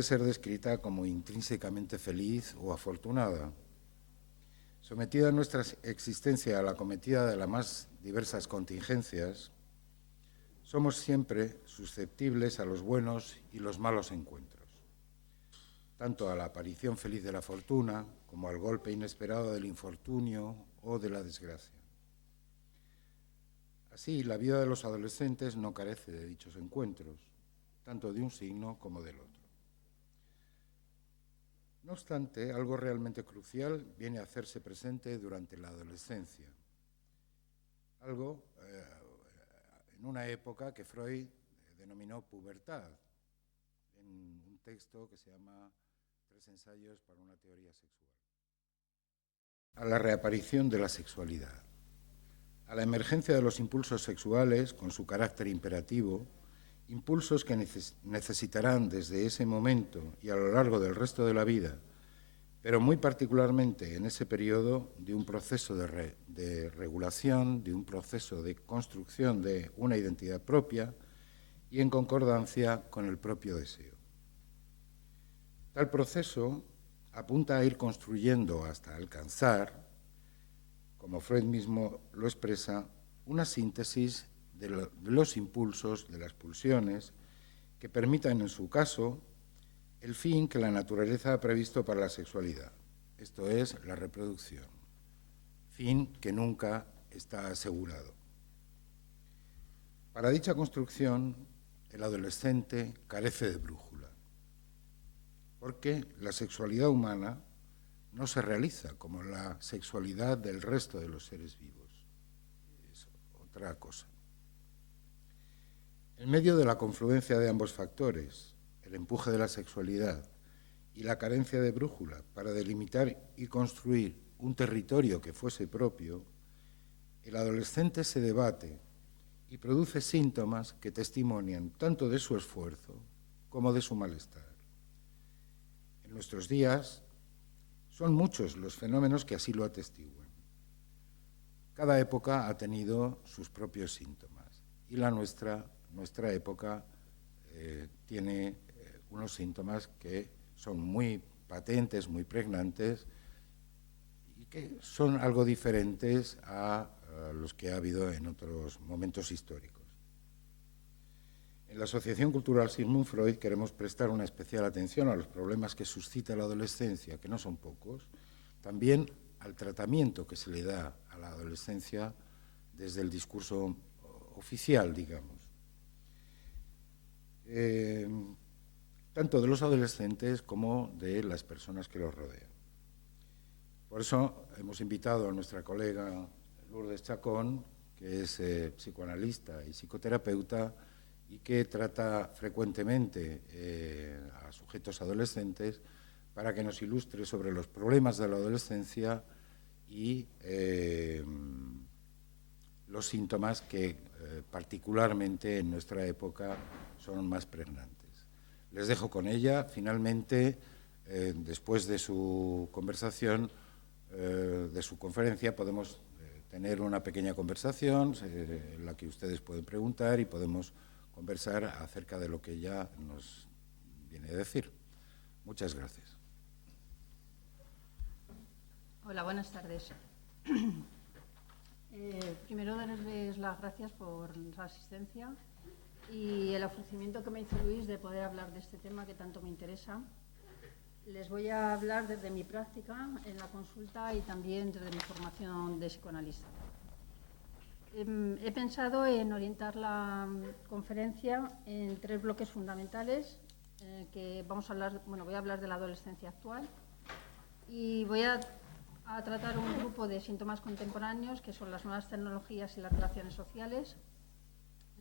puede ser descrita como intrínsecamente feliz o afortunada. Sometida nuestra existencia a la acometida de las más diversas contingencias, somos siempre susceptibles a los buenos y los malos encuentros, tanto a la aparición feliz de la fortuna como al golpe inesperado del infortunio o de la desgracia. Así, la vida de los adolescentes no carece de dichos encuentros, tanto de un signo como del otro. No obstante, algo realmente crucial viene a hacerse presente durante la adolescencia, algo en una época que Freud denominó pubertad, en un texto que se llama Tres ensayos para una teoría sexual. A la reaparición de la sexualidad, a la emergencia de los impulsos sexuales con su carácter imperativo, impulsos que necesitarán desde ese momento y a lo largo del resto de la vida, pero muy particularmente en ese periodo, de un proceso de regulación, de un proceso de construcción de una identidad propia y en concordancia con el propio deseo. Tal proceso apunta a ir construyendo hasta alcanzar, como Freud mismo lo expresa, una síntesis de los impulsos, de las pulsiones, que permitan, en su caso, el fin que la naturaleza ha previsto para la sexualidad, esto es, la reproducción, fin que nunca está asegurado. Para dicha construcción, el adolescente carece de brújula, porque la sexualidad humana no se realiza como la sexualidad del resto de los seres vivos. Es otra cosa. En medio de la confluencia de ambos factores, el empuje de la sexualidad y la carencia de brújula para delimitar y construir un territorio que fuese propio, el adolescente se debate y produce síntomas que testimonian tanto de su esfuerzo como de su malestar. En nuestros días son muchos los fenómenos que así lo atestiguan. Cada época ha tenido sus propios síntomas y la nuestra época tiene unos síntomas que son muy patentes, muy pregnantes y que son algo diferentes a los que ha habido en otros momentos históricos. En la Asociación Cultural Sigmund Freud queremos prestar una especial atención a los problemas que suscita la adolescencia, que no son pocos, también al tratamiento que se le da a la adolescencia desde el discurso oficial, digamos. Tanto de los adolescentes como de las personas que los rodean. Por eso hemos invitado a nuestra colega Lourdes Chacón, que es psicoanalista y psicoterapeuta y que trata frecuentemente a sujetos adolescentes para que nos ilustre sobre los problemas de la adolescencia y los síntomas que particularmente en nuestra época son más pregnantes. Les dejo con ella. Finalmente, después de su conversación, de su conferencia, podemos tener una pequeña conversación en la que ustedes pueden preguntar y podemos conversar acerca de lo que ella nos viene a decir. Muchas gracias. Hola, buenas tardes. Primero darles las gracias por su asistencia y el ofrecimiento que me hizo Luis de poder hablar de este tema que tanto me interesa. Les voy a hablar desde mi práctica en la consulta y también desde mi formación de psicoanalista. He pensado en orientar la conferencia en 3 bloques fundamentales que voy a hablar de la adolescencia actual y voy a tratar un grupo de síntomas contemporáneos que son las nuevas tecnologías y las relaciones sociales,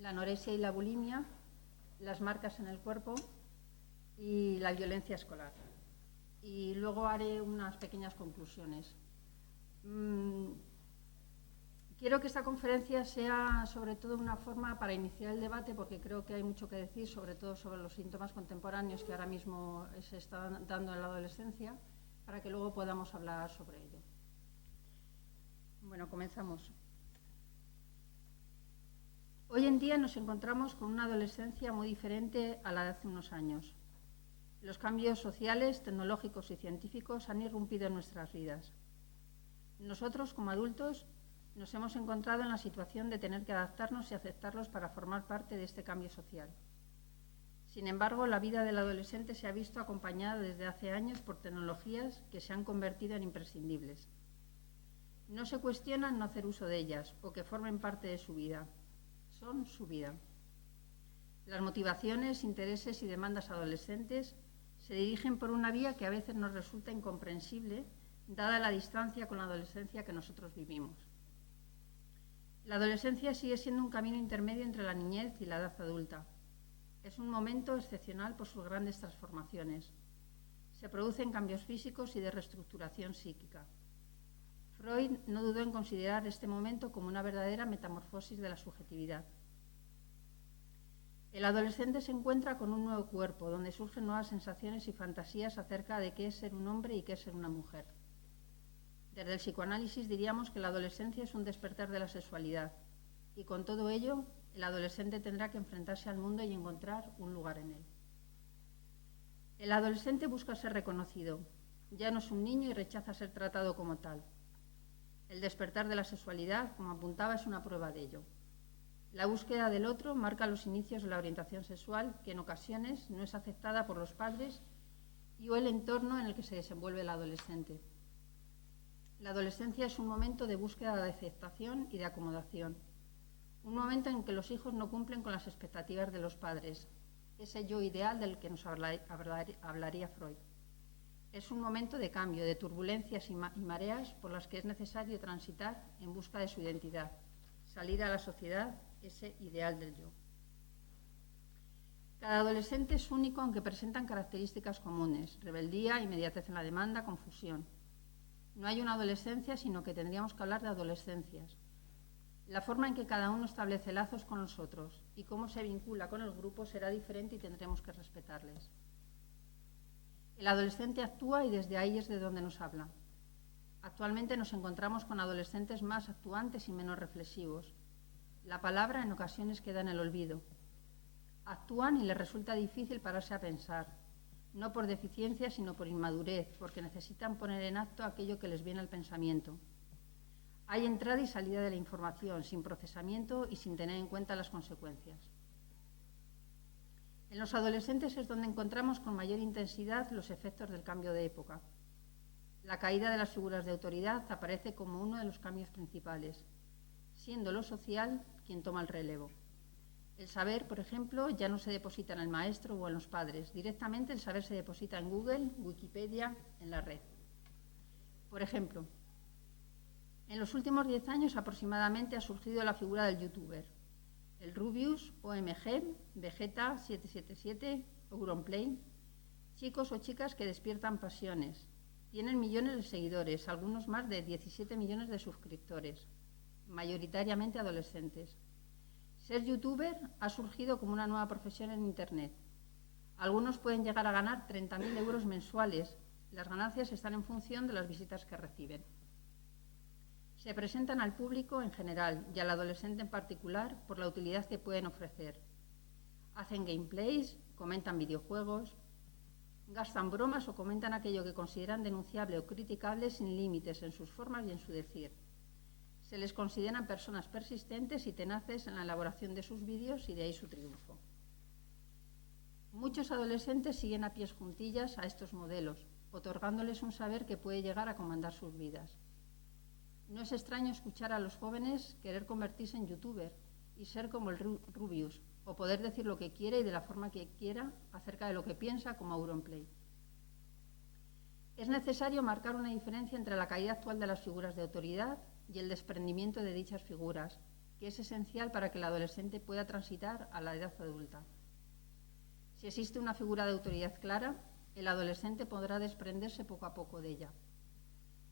la anorexia y la bulimia, las marcas en el cuerpo y la violencia escolar. Y luego haré unas pequeñas conclusiones. Quiero que esta conferencia sea sobre todo una forma para iniciar el debate porque creo que hay mucho que decir, sobre todo sobre los síntomas contemporáneos que ahora mismo se están dando en la adolescencia, para que luego podamos hablar sobre ello. Bueno, comenzamos. Hoy en día nos encontramos con una adolescencia muy diferente a la de hace unos años. Los cambios sociales, tecnológicos y científicos han irrumpido en nuestras vidas. Nosotros, como adultos, nos hemos encontrado en la situación de tener que adaptarnos y aceptarlos para formar parte de este cambio social. Sin embargo, la vida del adolescente se ha visto acompañada desde hace años por tecnologías que se han convertido en imprescindibles. No se cuestiona no hacer uso de ellas o que formen parte de su vida. Son su vida. Las motivaciones, intereses y demandas adolescentes se dirigen por una vía que a veces nos resulta incomprensible, dada la distancia con la adolescencia que nosotros vivimos. La adolescencia sigue siendo un camino intermedio entre la niñez y la edad adulta. Es un momento excepcional por sus grandes transformaciones. Se producen cambios físicos y de reestructuración psíquica. Freud no dudó en considerar este momento como una verdadera metamorfosis de la subjetividad. El adolescente se encuentra con un nuevo cuerpo, donde surgen nuevas sensaciones y fantasías acerca de qué es ser un hombre y qué es ser una mujer. Desde el psicoanálisis diríamos que la adolescencia es un despertar de la sexualidad, y con todo ello, el adolescente tendrá que enfrentarse al mundo y encontrar un lugar en él. El adolescente busca ser reconocido, ya no es un niño y rechaza ser tratado como tal. El despertar de la sexualidad, como apuntaba, es una prueba de ello. La búsqueda del otro marca los inicios de la orientación sexual, que en ocasiones no es aceptada por los padres y o el entorno en el que se desenvuelve el adolescente. La adolescencia es un momento de búsqueda de aceptación y de acomodación. Un momento en que los hijos no cumplen con las expectativas de los padres, ese yo ideal del que nos hablaría Freud. Es un momento de cambio, de turbulencias y mareas por las que es necesario transitar en busca de su identidad, salir a la sociedad, ese ideal del yo. Cada adolescente es único, aunque presentan características comunes: rebeldía, inmediatez en la demanda, confusión. No hay una adolescencia, sino que tendríamos que hablar de adolescencias. La forma en que cada uno establece lazos con los otros y cómo se vincula con el grupo será diferente y tendremos que respetarles. El adolescente actúa y desde ahí es de donde nos habla. Actualmente nos encontramos con adolescentes más actuantes y menos reflexivos. La palabra en ocasiones queda en el olvido. Actúan y les resulta difícil pararse a pensar, no por deficiencia, sino por inmadurez, porque necesitan poner en acto aquello que les viene al pensamiento. Hay entrada y salida de la información, sin procesamiento y sin tener en cuenta las consecuencias. En los adolescentes es donde encontramos con mayor intensidad los efectos del cambio de época. La caída de las figuras de autoridad aparece como uno de los cambios principales, siendo lo social quien toma el relevo. El saber, por ejemplo, ya no se deposita en el maestro o en los padres. Directamente el saber se deposita en Google, Wikipedia, en la red. Por ejemplo, en los últimos 10 años aproximadamente ha surgido la figura del youtuber. El Rubius, OMG, Vegeta 777, Auronplay, chicos o chicas que despiertan pasiones. Tienen millones de seguidores, algunos más de 17 millones de suscriptores, mayoritariamente adolescentes. Ser youtuber ha surgido como una nueva profesión en Internet. Algunos pueden llegar a ganar 30.000 euros mensuales. Las ganancias están en función de las visitas que reciben. Se presentan al público en general y al adolescente en particular por la utilidad que pueden ofrecer. Hacen gameplays, comentan videojuegos, gastan bromas o comentan aquello que consideran denunciable o criticable sin límites en sus formas y en su decir. Se les consideran personas persistentes y tenaces en la elaboración de sus vídeos y de ahí su triunfo. Muchos adolescentes siguen a pies juntillas a estos modelos, otorgándoles un saber que puede llegar a comandar sus vidas. No es extraño escuchar a los jóvenes querer convertirse en youtuber y ser como el Rubius, o poder decir lo que quiere y de la forma que quiera acerca de lo que piensa, como Auronplay. Es necesario marcar una diferencia entre la caída actual de las figuras de autoridad y el desprendimiento de dichas figuras, que es esencial para que el adolescente pueda transitar a la edad adulta. Si existe una figura de autoridad clara, el adolescente podrá desprenderse poco a poco de ella.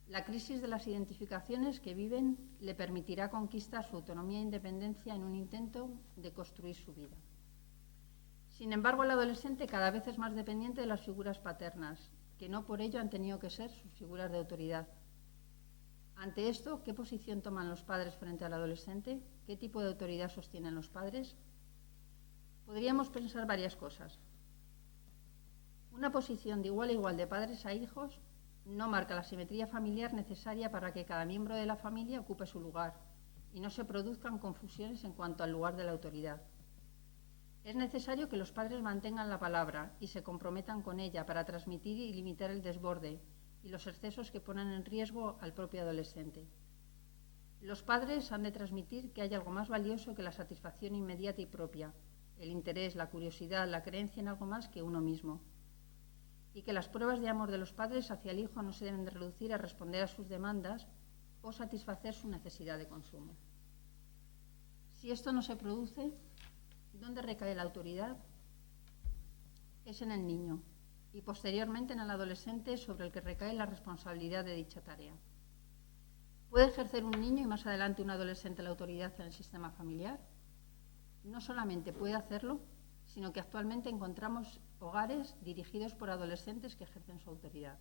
La crisis de las identificaciones que viven le permitirá conquistar su autonomía e independencia en un intento de construir su vida. Sin embargo, el adolescente cada vez es más dependiente de las figuras paternas, que no por ello han tenido que ser sus figuras de autoridad. Ante esto, ¿qué posición toman los padres frente al adolescente? ¿Qué tipo de autoridad sostienen los padres? Podríamos pensar varias cosas. Una posición de igual a igual de padres a hijos no marca la simetría familiar necesaria para que cada miembro de la familia ocupe su lugar y no se produzcan confusiones en cuanto al lugar de la autoridad. Es necesario que los padres mantengan la palabra y se comprometan con ella para transmitir y limitar el desborde y los excesos que ponen en riesgo al propio adolescente. Los padres han de transmitir que hay algo más valioso que la satisfacción inmediata y propia, el interés, la curiosidad, la creencia en algo más que uno mismo, y que las pruebas de amor de los padres hacia el hijo no se deben de reducir a responder a sus demandas o satisfacer su necesidad de consumo. Si esto no se produce, ¿dónde recae la autoridad? Es en el niño y posteriormente en el adolescente, sobre el que recae la responsabilidad de dicha tarea. ¿Puede ejercer un niño y más adelante un adolescente la autoridad en el sistema familiar? No solamente puede hacerlo, sino que actualmente encontramos hogares dirigidos por adolescentes que ejercen su autoridad.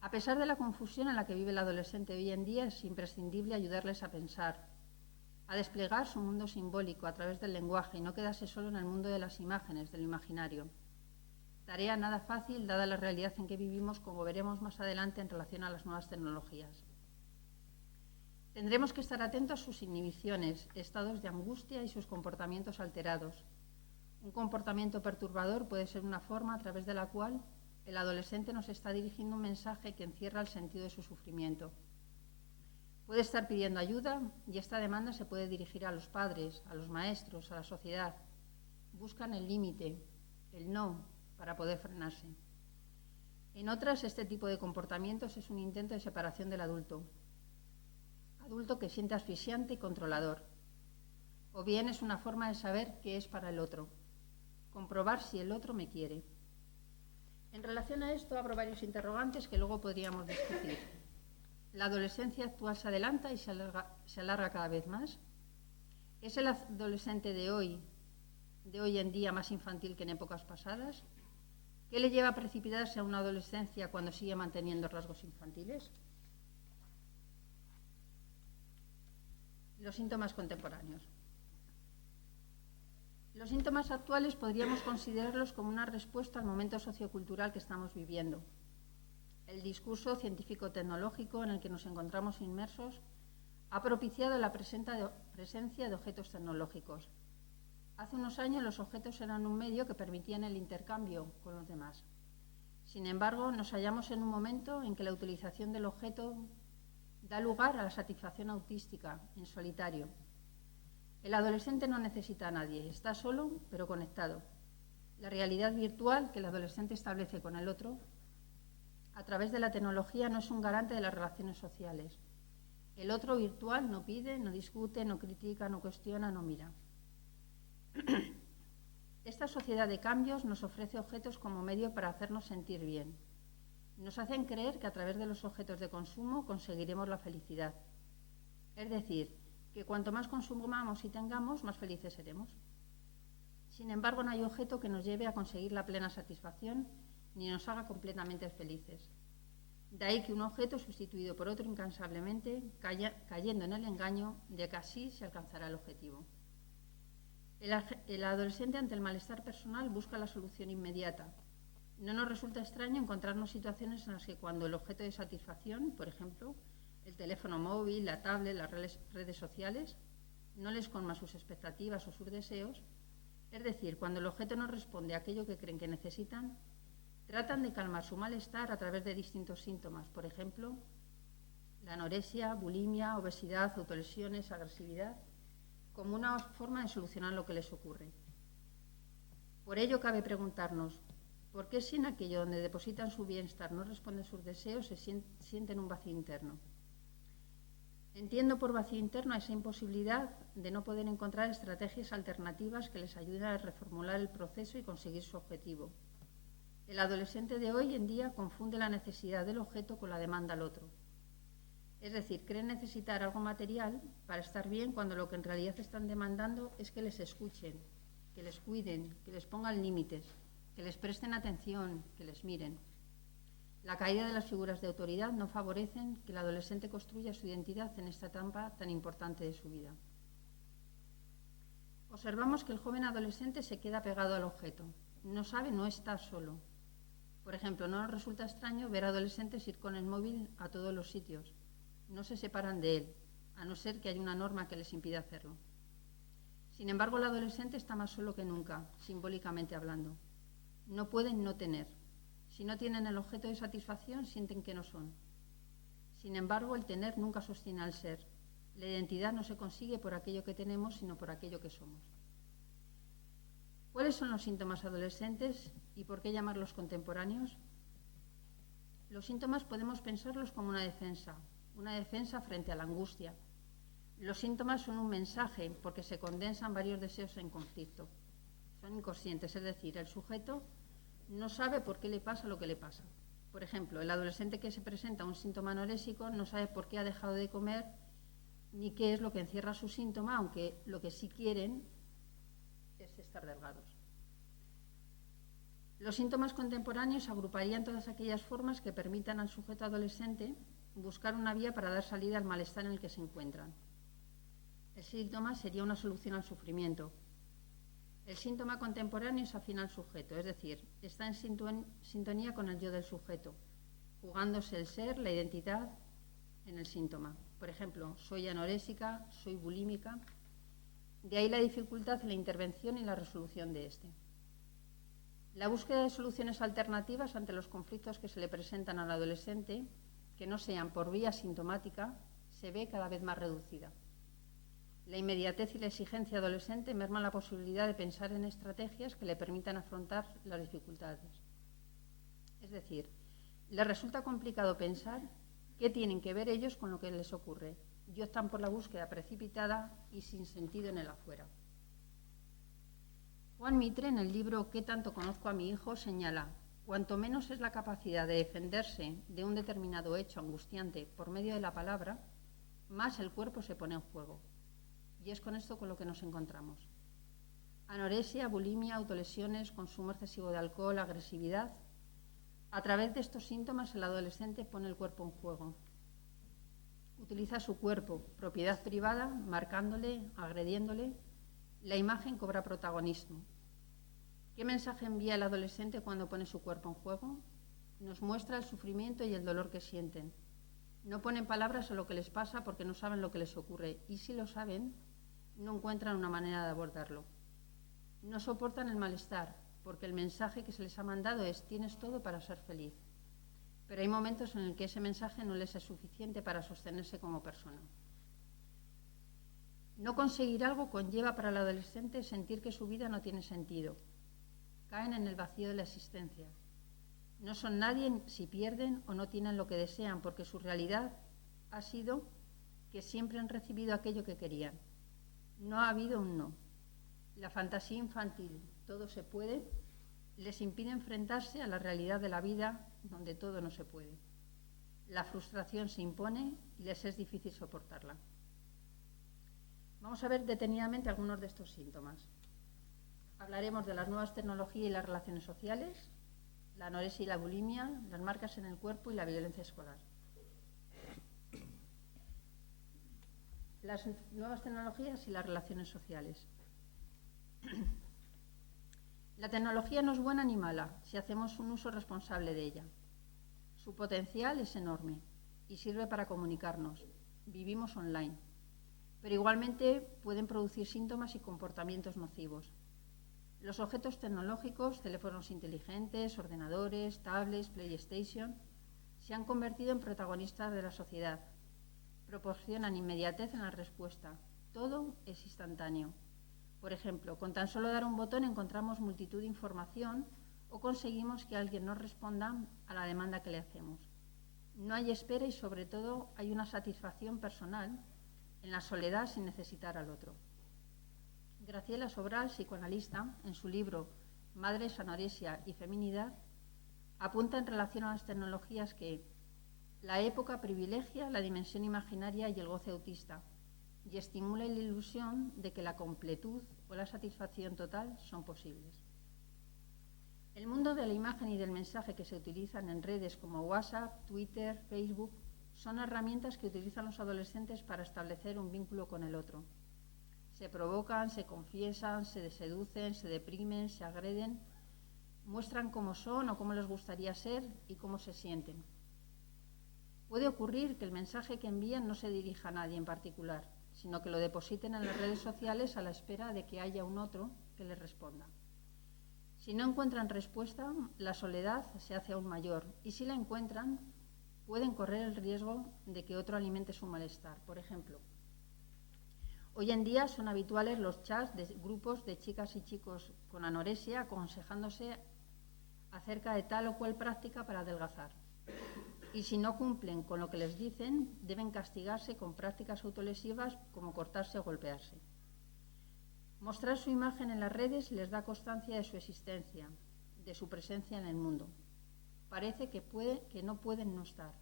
A pesar de la confusión en la que vive el adolescente hoy en día, es imprescindible ayudarles a pensar, a desplegar su mundo simbólico a través del lenguaje y no quedarse solo en el mundo de las imágenes, del imaginario. Tarea nada fácil dada la realidad en que vivimos, como veremos más adelante en relación a las nuevas tecnologías. Tendremos que estar atentos a sus inhibiciones, estados de angustia y sus comportamientos alterados. Un comportamiento perturbador puede ser una forma a través de la cual el adolescente nos está dirigiendo un mensaje que encierra el sentido de su sufrimiento. Puede estar pidiendo ayuda y esta demanda se puede dirigir a los padres, a los maestros, a la sociedad. Buscan el límite, el no, para poder frenarse. En otras, este tipo de comportamientos es un intento de separación del adulto que siente asfixiante y controlador. O bien es una forma de saber qué es para el otro, comprobar si el otro me quiere. En relación a esto, abro varios interrogantes que luego podríamos discutir. ¿La adolescencia actual se adelanta y se alarga cada vez más? ¿Es el adolescente de hoy en día más infantil que en épocas pasadas? ¿Qué le lleva a precipitarse a una adolescencia cuando sigue manteniendo rasgos infantiles? Los síntomas contemporáneos. Los síntomas actuales podríamos considerarlos como una respuesta al momento sociocultural que estamos viviendo. El discurso científico-tecnológico en el que nos encontramos inmersos ha propiciado la presencia de objetos tecnológicos. Hace unos años los objetos eran un medio que permitían el intercambio con los demás. Sin embargo, nos hallamos en un momento en que la utilización del objeto da lugar a la satisfacción autística, en solitario. El adolescente no necesita a nadie, está solo pero conectado. La realidad virtual que el adolescente establece con el otro a través de la tecnología no es un garante de las relaciones sociales. El otro virtual no pide, no discute, no critica, no cuestiona, no mira. Esta sociedad de cambios nos ofrece objetos como medio para hacernos sentir bien. Nos hacen creer que a través de los objetos de consumo conseguiremos la felicidad. Es decir, que cuanto más consumamos y tengamos, más felices seremos. Sin embargo, no hay objeto que nos lleve a conseguir la plena satisfacción ni nos haga completamente felices. De ahí que un objeto sustituido por otro incansablemente, cayendo en el engaño de que así se alcanzará el objetivo. El adolescente ante el malestar personal busca la solución inmediata. No nos resulta extraño encontrarnos situaciones en las que cuando el objeto de satisfacción, por ejemplo, el teléfono móvil, la tablet, las redes sociales, no les colma sus expectativas o sus deseos, es decir, cuando el objeto no responde a aquello que creen que necesitan, tratan de calmar su malestar a través de distintos síntomas, por ejemplo, la anorexia, bulimia, obesidad, autolesiones, agresividad, como una forma de solucionar lo que les ocurre. Por ello cabe preguntarnos, ¿por qué si en aquello donde depositan su bienestar no responden sus deseos, se sienten un vacío interno? Entiendo por vacío interno esa imposibilidad de no poder encontrar estrategias alternativas que les ayuden a reformular el proceso y conseguir su objetivo. El adolescente de hoy en día confunde la necesidad del objeto con la demanda al otro. Es decir, creen necesitar algo material para estar bien cuando lo que en realidad están demandando es que les escuchen, que les cuiden, que les pongan límites, que les presten atención, que les miren. La caída de las figuras de autoridad no favorecen que el adolescente construya su identidad en esta etapa tan importante de su vida. Observamos que el joven adolescente se queda pegado al objeto. no sabe no estar solo. Por ejemplo, no nos resulta extraño ver a adolescentes ir con el móvil a todos los sitios. No se separan de él, a no ser que haya una norma que les impida hacerlo. Sin embargo, el adolescente está más solo que nunca, simbólicamente hablando. No pueden no tener. Si no tienen el objeto de satisfacción, sienten que no son. Sin embargo, el tener nunca sostiene al ser. La identidad no se consigue por aquello que tenemos, sino por aquello que somos. ¿Cuáles son los síntomas adolescentes y por qué llamarlos contemporáneos? Los síntomas podemos pensarlos como una defensa frente a la angustia. Los síntomas son un mensaje porque se condensan varios deseos en conflicto. Son inconscientes, es decir, el sujeto no sabe por qué le pasa lo que le pasa. Por ejemplo, el adolescente que se presenta un síntoma anorésico no sabe por qué ha dejado de comer ni qué es lo que encierra su síntoma, aunque lo que sí quieren es estar delgados. Los síntomas contemporáneos agruparían todas aquellas formas que permitan al sujeto adolescente buscar una vía para dar salida al malestar en el que se encuentran. El síntoma sería una solución al sufrimiento. El síntoma contemporáneo es afín al sujeto, es decir, está en sintonía con el yo del sujeto, jugándose el ser, la identidad, en el síntoma. Por ejemplo, soy anorésica, soy bulímica. De ahí la dificultad en la intervención y la resolución de este. La búsqueda de soluciones alternativas ante los conflictos que se le presentan al adolescente, que no sean por vía sintomática, se ve cada vez más reducida. La inmediatez y la exigencia adolescente merman la posibilidad de pensar en estrategias que le permitan afrontar las dificultades. Es decir, les resulta complicado pensar qué tienen que ver ellos con lo que les ocurre y optan por la búsqueda precipitada y sin sentido en el afuera. Juan Mitre, en el libro ¿Qué tanto conozco a mi hijo?, señala: cuanto menos es la capacidad de defenderse de un determinado hecho angustiante por medio de la palabra, más el cuerpo se pone en juego. Y es con esto con lo que nos encontramos. Anorexia, bulimia, autolesiones, consumo excesivo de alcohol, agresividad. A través de estos síntomas el adolescente pone el cuerpo en juego. Utiliza su cuerpo, propiedad privada, marcándole, agrediéndole. La imagen cobra protagonismo. ¿Qué mensaje envía el adolescente cuando pone su cuerpo en juego? Nos muestra el sufrimiento y el dolor que sienten. No ponen palabras a lo que les pasa porque no saben lo que les ocurre, y si lo saben, no encuentran una manera de abordarlo. No soportan el malestar, porque el mensaje que se les ha mandado es: tienes todo para ser feliz. Pero hay momentos en el que ese mensaje no les es suficiente para sostenerse como persona. No conseguir algo conlleva para el adolescente sentir que su vida no tiene sentido. Caen en el vacío de la existencia. No son nadie si pierden o no tienen lo que desean, porque su realidad ha sido que siempre han recibido aquello que querían. No ha habido un no. La fantasía infantil, todo se puede, les impide enfrentarse a la realidad de la vida, donde todo no se puede. La frustración se impone y les es difícil soportarla. Vamos a ver detenidamente algunos de estos síntomas. Hablaremos de las nuevas tecnologías y las relaciones sociales, la anorexia y la bulimia, las marcas en el cuerpo y la violencia escolar. Las nuevas tecnologías y las relaciones sociales. La tecnología no es buena ni mala si hacemos un uso responsable de ella. Su potencial es enorme y sirve para comunicarnos. Vivimos online, pero igualmente pueden producir síntomas y comportamientos nocivos. Los objetos tecnológicos, teléfonos inteligentes, ordenadores, tablets, PlayStation, se han convertido en protagonistas de la sociedad. Proporcionan inmediatez en la respuesta. Todo es instantáneo. Por ejemplo, con tan solo dar un botón encontramos multitud de información o conseguimos que alguien nos responda a la demanda que le hacemos. No hay espera y, sobre todo, hay una satisfacción personal en la soledad sin necesitar al otro. Graciela Sobral, psicoanalista, en su libro Madres, Anorexia y Feminidad, apunta en relación a las tecnologías que la época privilegia la dimensión imaginaria y el goce autista y estimula la ilusión de que la completud o la satisfacción total son posibles. El mundo de la imagen y del mensaje que se utilizan en redes como WhatsApp, Twitter, Facebook son herramientas que utilizan los adolescentes para establecer un vínculo con el otro. Se provocan, se confiesan, se seducen, se deprimen, se agreden, Muestran cómo son o cómo les gustaría ser y cómo se sienten. Puede ocurrir que el mensaje que envían no se dirija a nadie en particular, sino que lo depositen en las redes sociales a la espera de que haya un otro que les responda. Si no encuentran respuesta, la soledad se hace aún mayor, y si la encuentran, pueden correr el riesgo de que otro alimente su malestar. Por ejemplo, hoy en día son habituales los chats de grupos de chicas y chicos con anorexia aconsejándose acerca de tal o cual práctica para adelgazar. Y si no cumplen con lo que les dicen, deben castigarse con prácticas autolesivas como cortarse o golpearse. Mostrar su imagen en las redes les da constancia de su existencia, de su presencia en el mundo. Parece que no pueden no estar.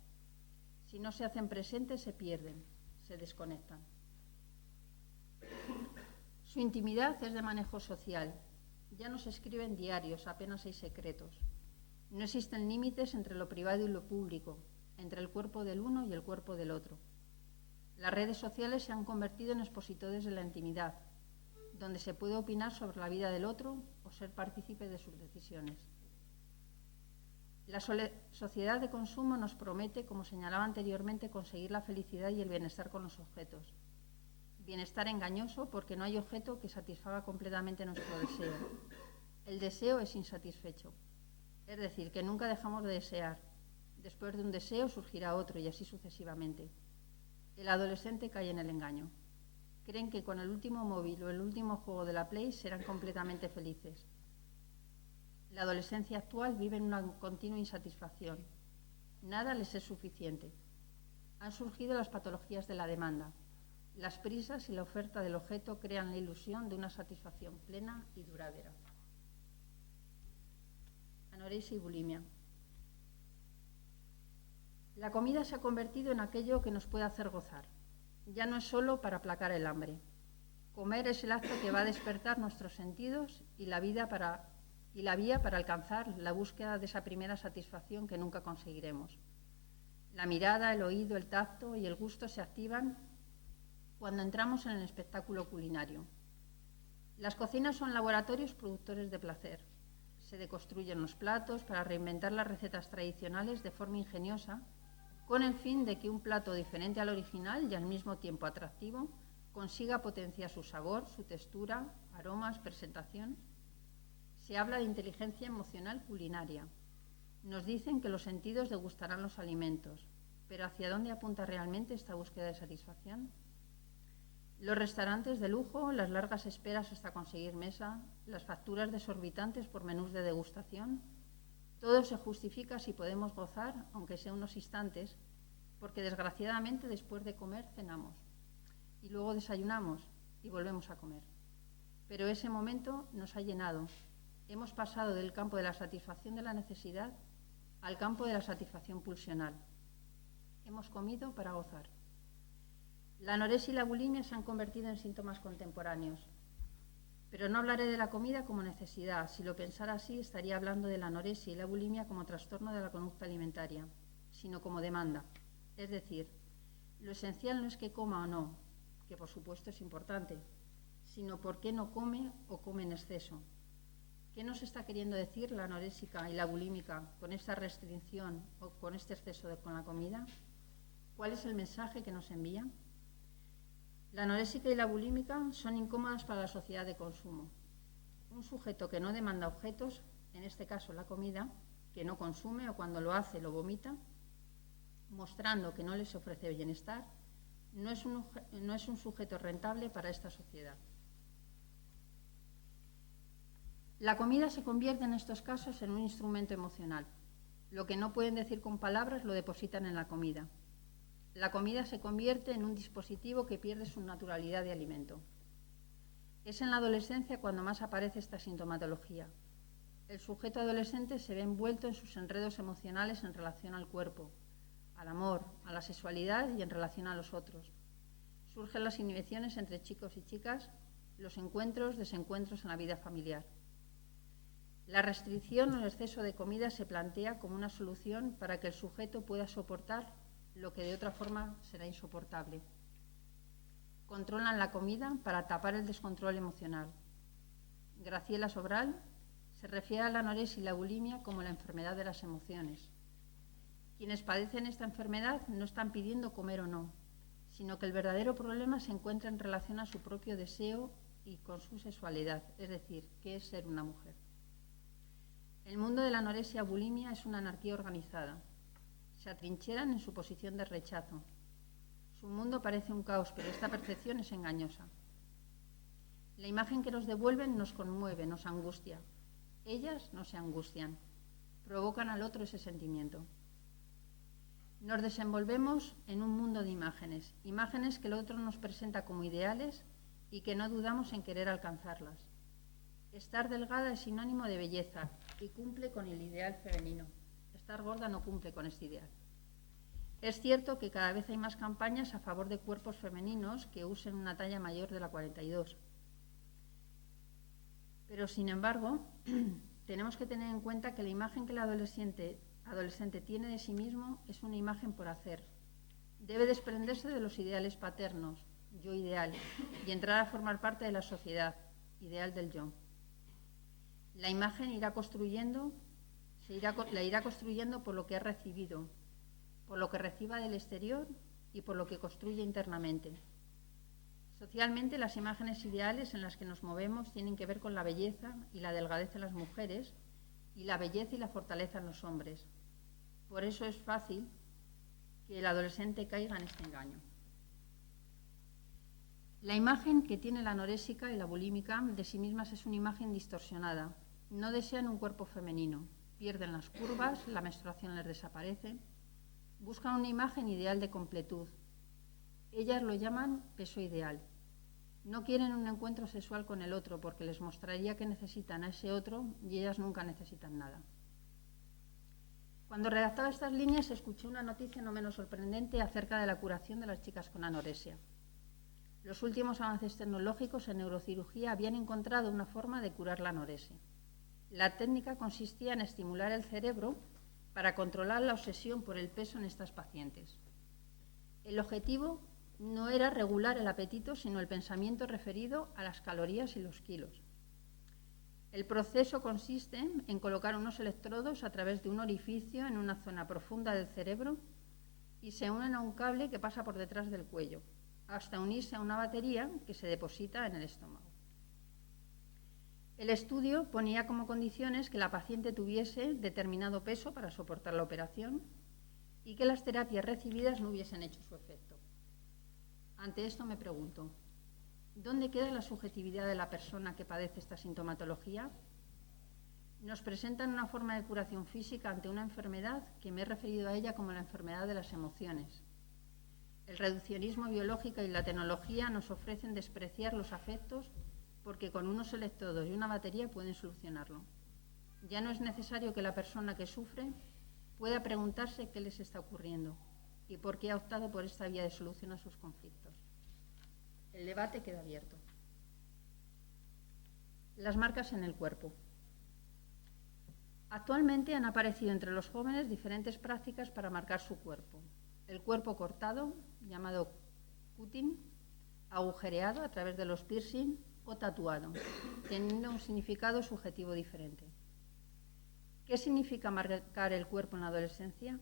Si no se hacen presentes, se pierden, se desconectan. Su intimidad es de manejo social. Ya no se escriben diarios, apenas hay secretos. No existen límites entre lo privado y lo público, entre el cuerpo del uno y el cuerpo del otro. Las redes sociales se han convertido en expositores de la intimidad, donde se puede opinar sobre la vida del otro o ser partícipe de sus decisiones. La sociedad de consumo nos promete, como señalaba anteriormente, conseguir la felicidad y el bienestar con los objetos. Bienestar engañoso porque no hay objeto que satisfaga completamente nuestro deseo. El deseo es insatisfecho, es decir, que nunca dejamos de desear. Después de un deseo surgirá otro y así sucesivamente. El adolescente cae en el engaño. Creen que con el último móvil o el último juego de la Play serán completamente felices. La adolescencia actual vive en una continua insatisfacción. Nada les es suficiente. Han surgido las patologías de la demanda. Las prisas y la oferta del objeto crean la ilusión de una satisfacción plena y duradera. Anorexia y bulimia. La comida se ha convertido en aquello que nos puede hacer gozar. Ya no es solo para aplacar el hambre. Comer es el acto que va a despertar nuestros sentidos y la vía para alcanzar la búsqueda de esa primera satisfacción que nunca conseguiremos. La mirada, el oído, el tacto y el gusto se activan cuando entramos en el espectáculo culinario. Las cocinas son laboratorios productores de placer. Se deconstruyen los platos para reinventar las recetas tradicionales de forma ingeniosa, con el fin de que un plato diferente al original y al mismo tiempo atractivo consiga potenciar su sabor, su textura, aromas, presentación. Se habla de inteligencia emocional culinaria. Nos dicen que los sentidos degustarán los alimentos, pero ¿hacia dónde apunta realmente esta búsqueda de satisfacción? Los restaurantes de lujo, las largas esperas hasta conseguir mesa, las facturas desorbitantes por menús de degustación, todo se justifica si podemos gozar, aunque sea unos instantes, porque desgraciadamente después de comer cenamos y luego desayunamos y volvemos a comer. Pero ese momento nos ha llenado. Hemos pasado del campo de la satisfacción de la necesidad al campo de la satisfacción pulsional. Hemos comido para gozar. La anorexia y la bulimia se han convertido en síntomas contemporáneos. Pero no hablaré de la comida como necesidad. Si lo pensara así, estaría hablando de la anorexia y la bulimia como trastorno de la conducta alimentaria, sino como demanda. Es decir, lo esencial no es que coma o no, que por supuesto es importante, sino por qué no come o come en exceso. ¿Qué nos está queriendo decir la anoréxica y la bulímica con esta restricción o con este exceso con la comida? ¿Cuál es el mensaje que nos envía? La anoréxica y la bulímica son incómodas para la sociedad de consumo. Un sujeto que no demanda objetos, en este caso la comida, que no consume o cuando lo hace lo vomita, mostrando que no les ofrece bienestar, no es un sujeto rentable para esta sociedad. La comida se convierte en estos casos en un instrumento emocional. Lo que no pueden decir con palabras lo depositan en la comida. La comida se convierte en un dispositivo que pierde su naturalidad de alimento. Es en la adolescencia cuando más aparece esta sintomatología. El sujeto adolescente se ve envuelto en sus enredos emocionales en relación al cuerpo, al amor, a la sexualidad y en relación a los otros. Surgen las inhibiciones entre chicos y chicas, los encuentros, desencuentros en la vida familiar. La restricción o el exceso de comida se plantea como una solución para que el sujeto pueda soportar lo que de otra forma será insoportable. Controlan la comida para tapar el descontrol emocional. Graciela Sobral Se refiere a la anorexia y la bulimia como la enfermedad de las emociones. Quienes padecen esta enfermedad no están pidiendo comer o no, sino que el verdadero problema se encuentra en relación a su propio deseo y con su sexualidad, es decir, qué es ser una mujer. El mundo de la anorexia bulimia es una anarquía organizada. Se atrincheran en su posición de rechazo. Su mundo parece un caos, pero esta percepción es engañosa. La imagen que nos devuelven nos conmueve, nos angustia. Ellas no se angustian, provocan al otro ese sentimiento. Nos desenvolvemos en un mundo de imágenes, imágenes que el otro nos presenta como ideales y que no dudamos en querer alcanzarlas. Estar delgada es sinónimo de belleza y cumple con el ideal femenino. Estar gorda no cumple con este ideal. Es cierto que cada vez hay más campañas a favor de cuerpos femeninos que usen una talla mayor de la 42. Pero, sin embargo, tenemos que tener en cuenta que la imagen que el adolescente tiene de sí mismo es una imagen por hacer. Debe desprenderse de los ideales paternos, yo ideal, y entrar a formar parte de la sociedad, ideal del yo. La imagen la irá construyendo por lo que ha recibido, por lo que reciba del exterior y por lo que construye internamente. Socialmente, las imágenes ideales en las que nos movemos tienen que ver con la belleza y la delgadez en las mujeres y la belleza y la fortaleza en los hombres. Por eso es fácil que el adolescente caiga en este engaño. La imagen que tiene la anoréxica y la bulímica de sí mismas es una imagen distorsionada. No desean un cuerpo femenino, pierden las curvas, la menstruación les desaparece, buscan una imagen ideal de completud. Ellas lo llaman peso ideal. No quieren un encuentro sexual con el otro porque les mostraría que necesitan a ese otro y ellas nunca necesitan nada. Cuando redactaba estas líneas escuché una noticia no menos sorprendente acerca de la curación de las chicas con anorexia. Los últimos avances tecnológicos en neurocirugía habían encontrado una forma de curar la anorexia. La técnica consistía en estimular el cerebro para controlar la obsesión por el peso en estas pacientes. El objetivo no era regular el apetito, sino el pensamiento referido a las calorías y los kilos. El proceso consiste en colocar unos electrodos a través de un orificio en una zona profunda del cerebro y se unen a un cable que pasa por detrás del cuello, hasta unirse a una batería que se deposita en el estómago. El estudio ponía como condiciones que la paciente tuviese determinado peso para soportar la operación y que las terapias recibidas no hubiesen hecho su efecto. Ante esto me pregunto, ¿dónde queda la subjetividad de la persona que padece esta sintomatología? Nos presentan una forma de curación física ante una enfermedad que me he referido a ella como la enfermedad de las emociones. El reduccionismo biológico y la tecnología nos ofrecen despreciar los afectos porque con unos electrodos y una batería pueden solucionarlo. Ya no es necesario que la persona que sufre pueda preguntarse qué les está ocurriendo y por qué ha optado por esta vía de solución a sus conflictos. El debate queda abierto. Las marcas en el cuerpo. Actualmente han aparecido entre los jóvenes diferentes prácticas para marcar su cuerpo. El cuerpo cortado, llamado cutting, agujereado a través de los piercing o tatuado, teniendo un significado subjetivo diferente. ¿Qué significa marcar el cuerpo en la adolescencia?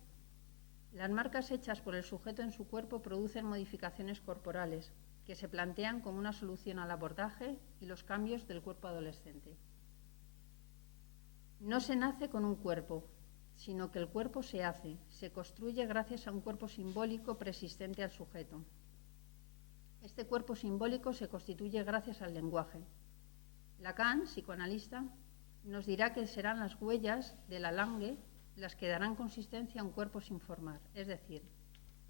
Las marcas hechas por el sujeto en su cuerpo producen modificaciones corporales que se plantean como una solución al abordaje y los cambios del cuerpo adolescente. No se nace con un cuerpo, sino que el cuerpo se hace, se construye gracias a un cuerpo simbólico preexistente al sujeto. Este cuerpo simbólico se constituye gracias al lenguaje. Lacan, psicoanalista, nos dirá que serán las huellas de la langue las que darán consistencia a un cuerpo sin formar, es decir,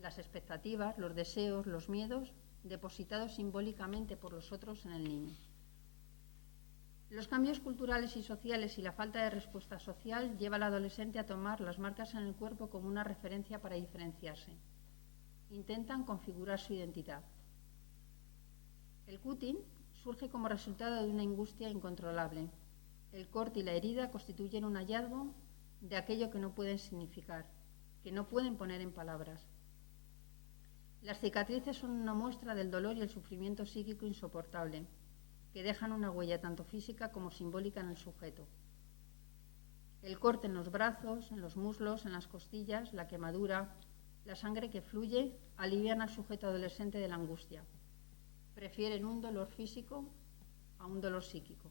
las expectativas, los deseos, los miedos, depositados simbólicamente por los otros en el niño. Los cambios culturales y sociales y la falta de respuesta social lleva al adolescente a tomar las marcas en el cuerpo como una referencia para diferenciarse. Intentan configurar su identidad. El cutting surge como resultado de una angustia incontrolable. El corte y la herida constituyen un hallazgo de aquello que no pueden significar, que no pueden poner en palabras. Las cicatrices son una muestra del dolor y el sufrimiento psíquico insoportable, que dejan una huella tanto física como simbólica en el sujeto. El corte en los brazos, en los muslos, en las costillas, la quemadura, la sangre que fluye, alivian al sujeto adolescente de la angustia. Prefieren un dolor físico a un dolor psíquico.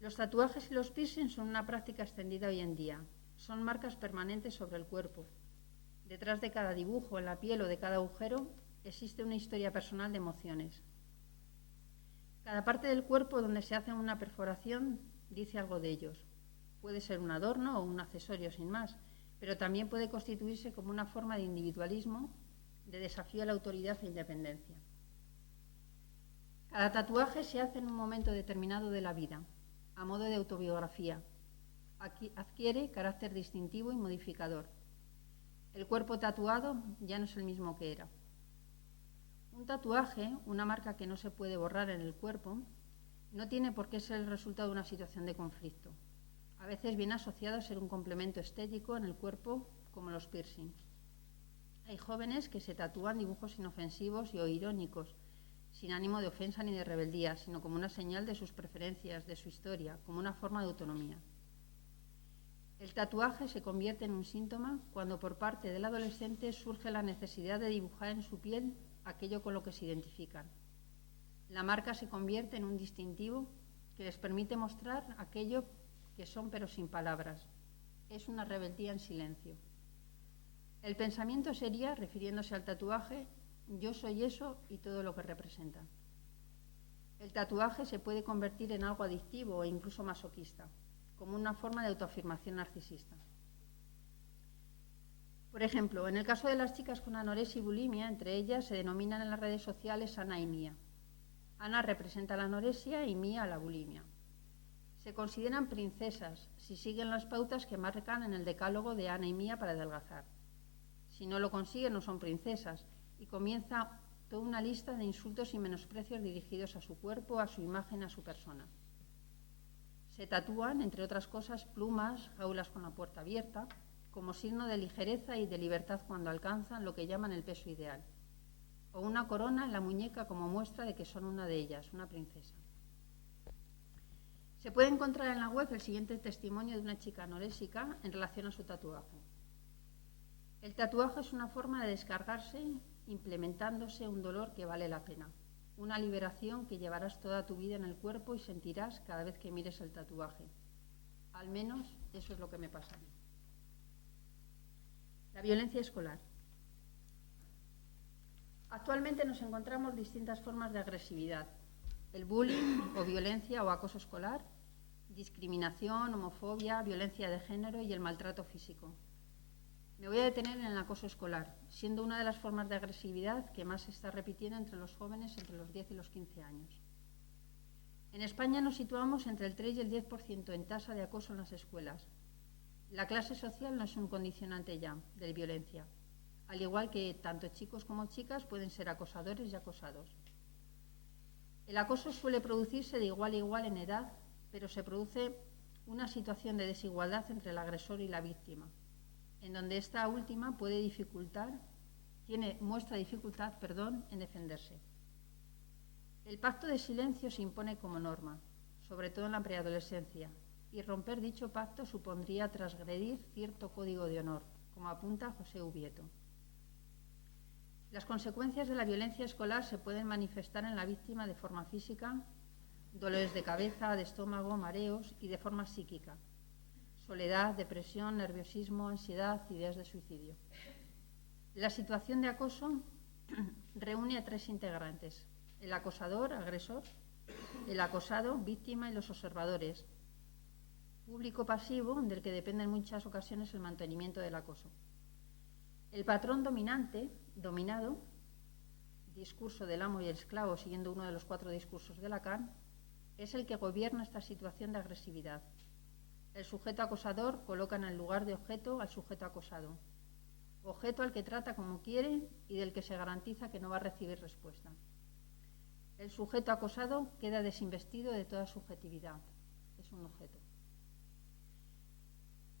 Los tatuajes y los piercings son una práctica extendida hoy en día. Son marcas permanentes sobre el cuerpo. Detrás de cada dibujo en la piel o de cada agujero existe una historia personal de emociones. Cada parte del cuerpo donde se hace una perforación dice algo de ellos. Puede ser un adorno o un accesorio sin más, pero también puede constituirse como una forma de individualismo, de desafío a la autoridad e independencia. Cada tatuaje se hace en un momento determinado de la vida, a modo de autobiografía. Adquiere carácter distintivo y modificador. El cuerpo tatuado ya no es el mismo que era. Un tatuaje, una marca que no se puede borrar en el cuerpo, no tiene por qué ser el resultado de una situación de conflicto. A veces viene asociado a ser un complemento estético en el cuerpo, como los piercings. Hay jóvenes que se tatúan dibujos inofensivos y o irónicos, sin ánimo de ofensa ni de rebeldía, sino como una señal de sus preferencias, de su historia, como una forma de autonomía. El tatuaje se convierte en un síntoma cuando por parte del adolescente surge la necesidad de dibujar en su piel aquello con lo que se identifican. La marca se convierte en un distintivo que les permite mostrar aquello que son pero sin palabras. Es una rebeldía en silencio. El pensamiento sería, refiriéndose al tatuaje, yo soy eso y todo lo que representa. El tatuaje se puede convertir en algo adictivo e incluso masoquista, como una forma de autoafirmación narcisista. Por ejemplo, en el caso de las chicas con anorexia y bulimia, entre ellas se denominan en las redes sociales Ana y Mía. Ana representa la anorexia y Mía la bulimia. Se consideran princesas si siguen las pautas que marcan en el decálogo de Ana y Mía para adelgazar. Si no lo consiguen, no son princesas, y comienza toda una lista de insultos y menosprecios dirigidos a su cuerpo, a su imagen, a su persona. Se tatúan, entre otras cosas, plumas, jaulas con la puerta abierta, como signo de ligereza y de libertad cuando alcanzan lo que llaman el peso ideal, o una corona en la muñeca como muestra de que son una de ellas, una princesa. Se puede encontrar en la web el siguiente testimonio de una chica anoréxica en relación a su tatuaje. El tatuaje es una forma de descargarse, implementándose un dolor que vale la pena, una liberación que llevarás toda tu vida en el cuerpo y sentirás cada vez que mires el tatuaje. Al menos eso es lo que me pasa a mí. La violencia escolar. Actualmente nos encontramos distintas formas de agresividad. El bullying o violencia o acoso escolar, discriminación, homofobia, violencia de género y el maltrato físico. Me voy a detener en el acoso escolar, siendo una de las formas de agresividad que más se está repitiendo entre los jóvenes entre los 10 y los 15 años. En España nos situamos entre el 3 y el 10% en tasa de acoso en las escuelas. La clase social no es un condicionante ya de violencia, al igual que tanto chicos como chicas pueden ser acosadores y acosados. El acoso suele producirse de igual a igual en edad, pero se produce una situación de desigualdad entre el agresor y la víctima, en donde esta última muestra dificultad en defenderse. El pacto de silencio se impone como norma, sobre todo en la preadolescencia, y romper dicho pacto supondría transgredir cierto código de honor, como apunta José Ubieto. Las consecuencias de la violencia escolar se pueden manifestar en la víctima de forma física, dolores de cabeza, de estómago, mareos, y de forma psíquica, soledad, depresión, nerviosismo, ansiedad, ideas de suicidio. La situación de acoso reúne a tres integrantes: el acosador, agresor, el acosado, víctima, y los observadores, público pasivo, del que depende en muchas ocasiones el mantenimiento del acoso. El patrón dominado, discurso del amo y el esclavo, siguiendo uno de los 4 discursos de Lacan, es el que gobierna esta situación de agresividad. El sujeto acosador coloca en el lugar de objeto al sujeto acosado, objeto al que trata como quiere y del que se garantiza que no va a recibir respuesta. El sujeto acosado queda desinvestido de toda subjetividad, es un objeto.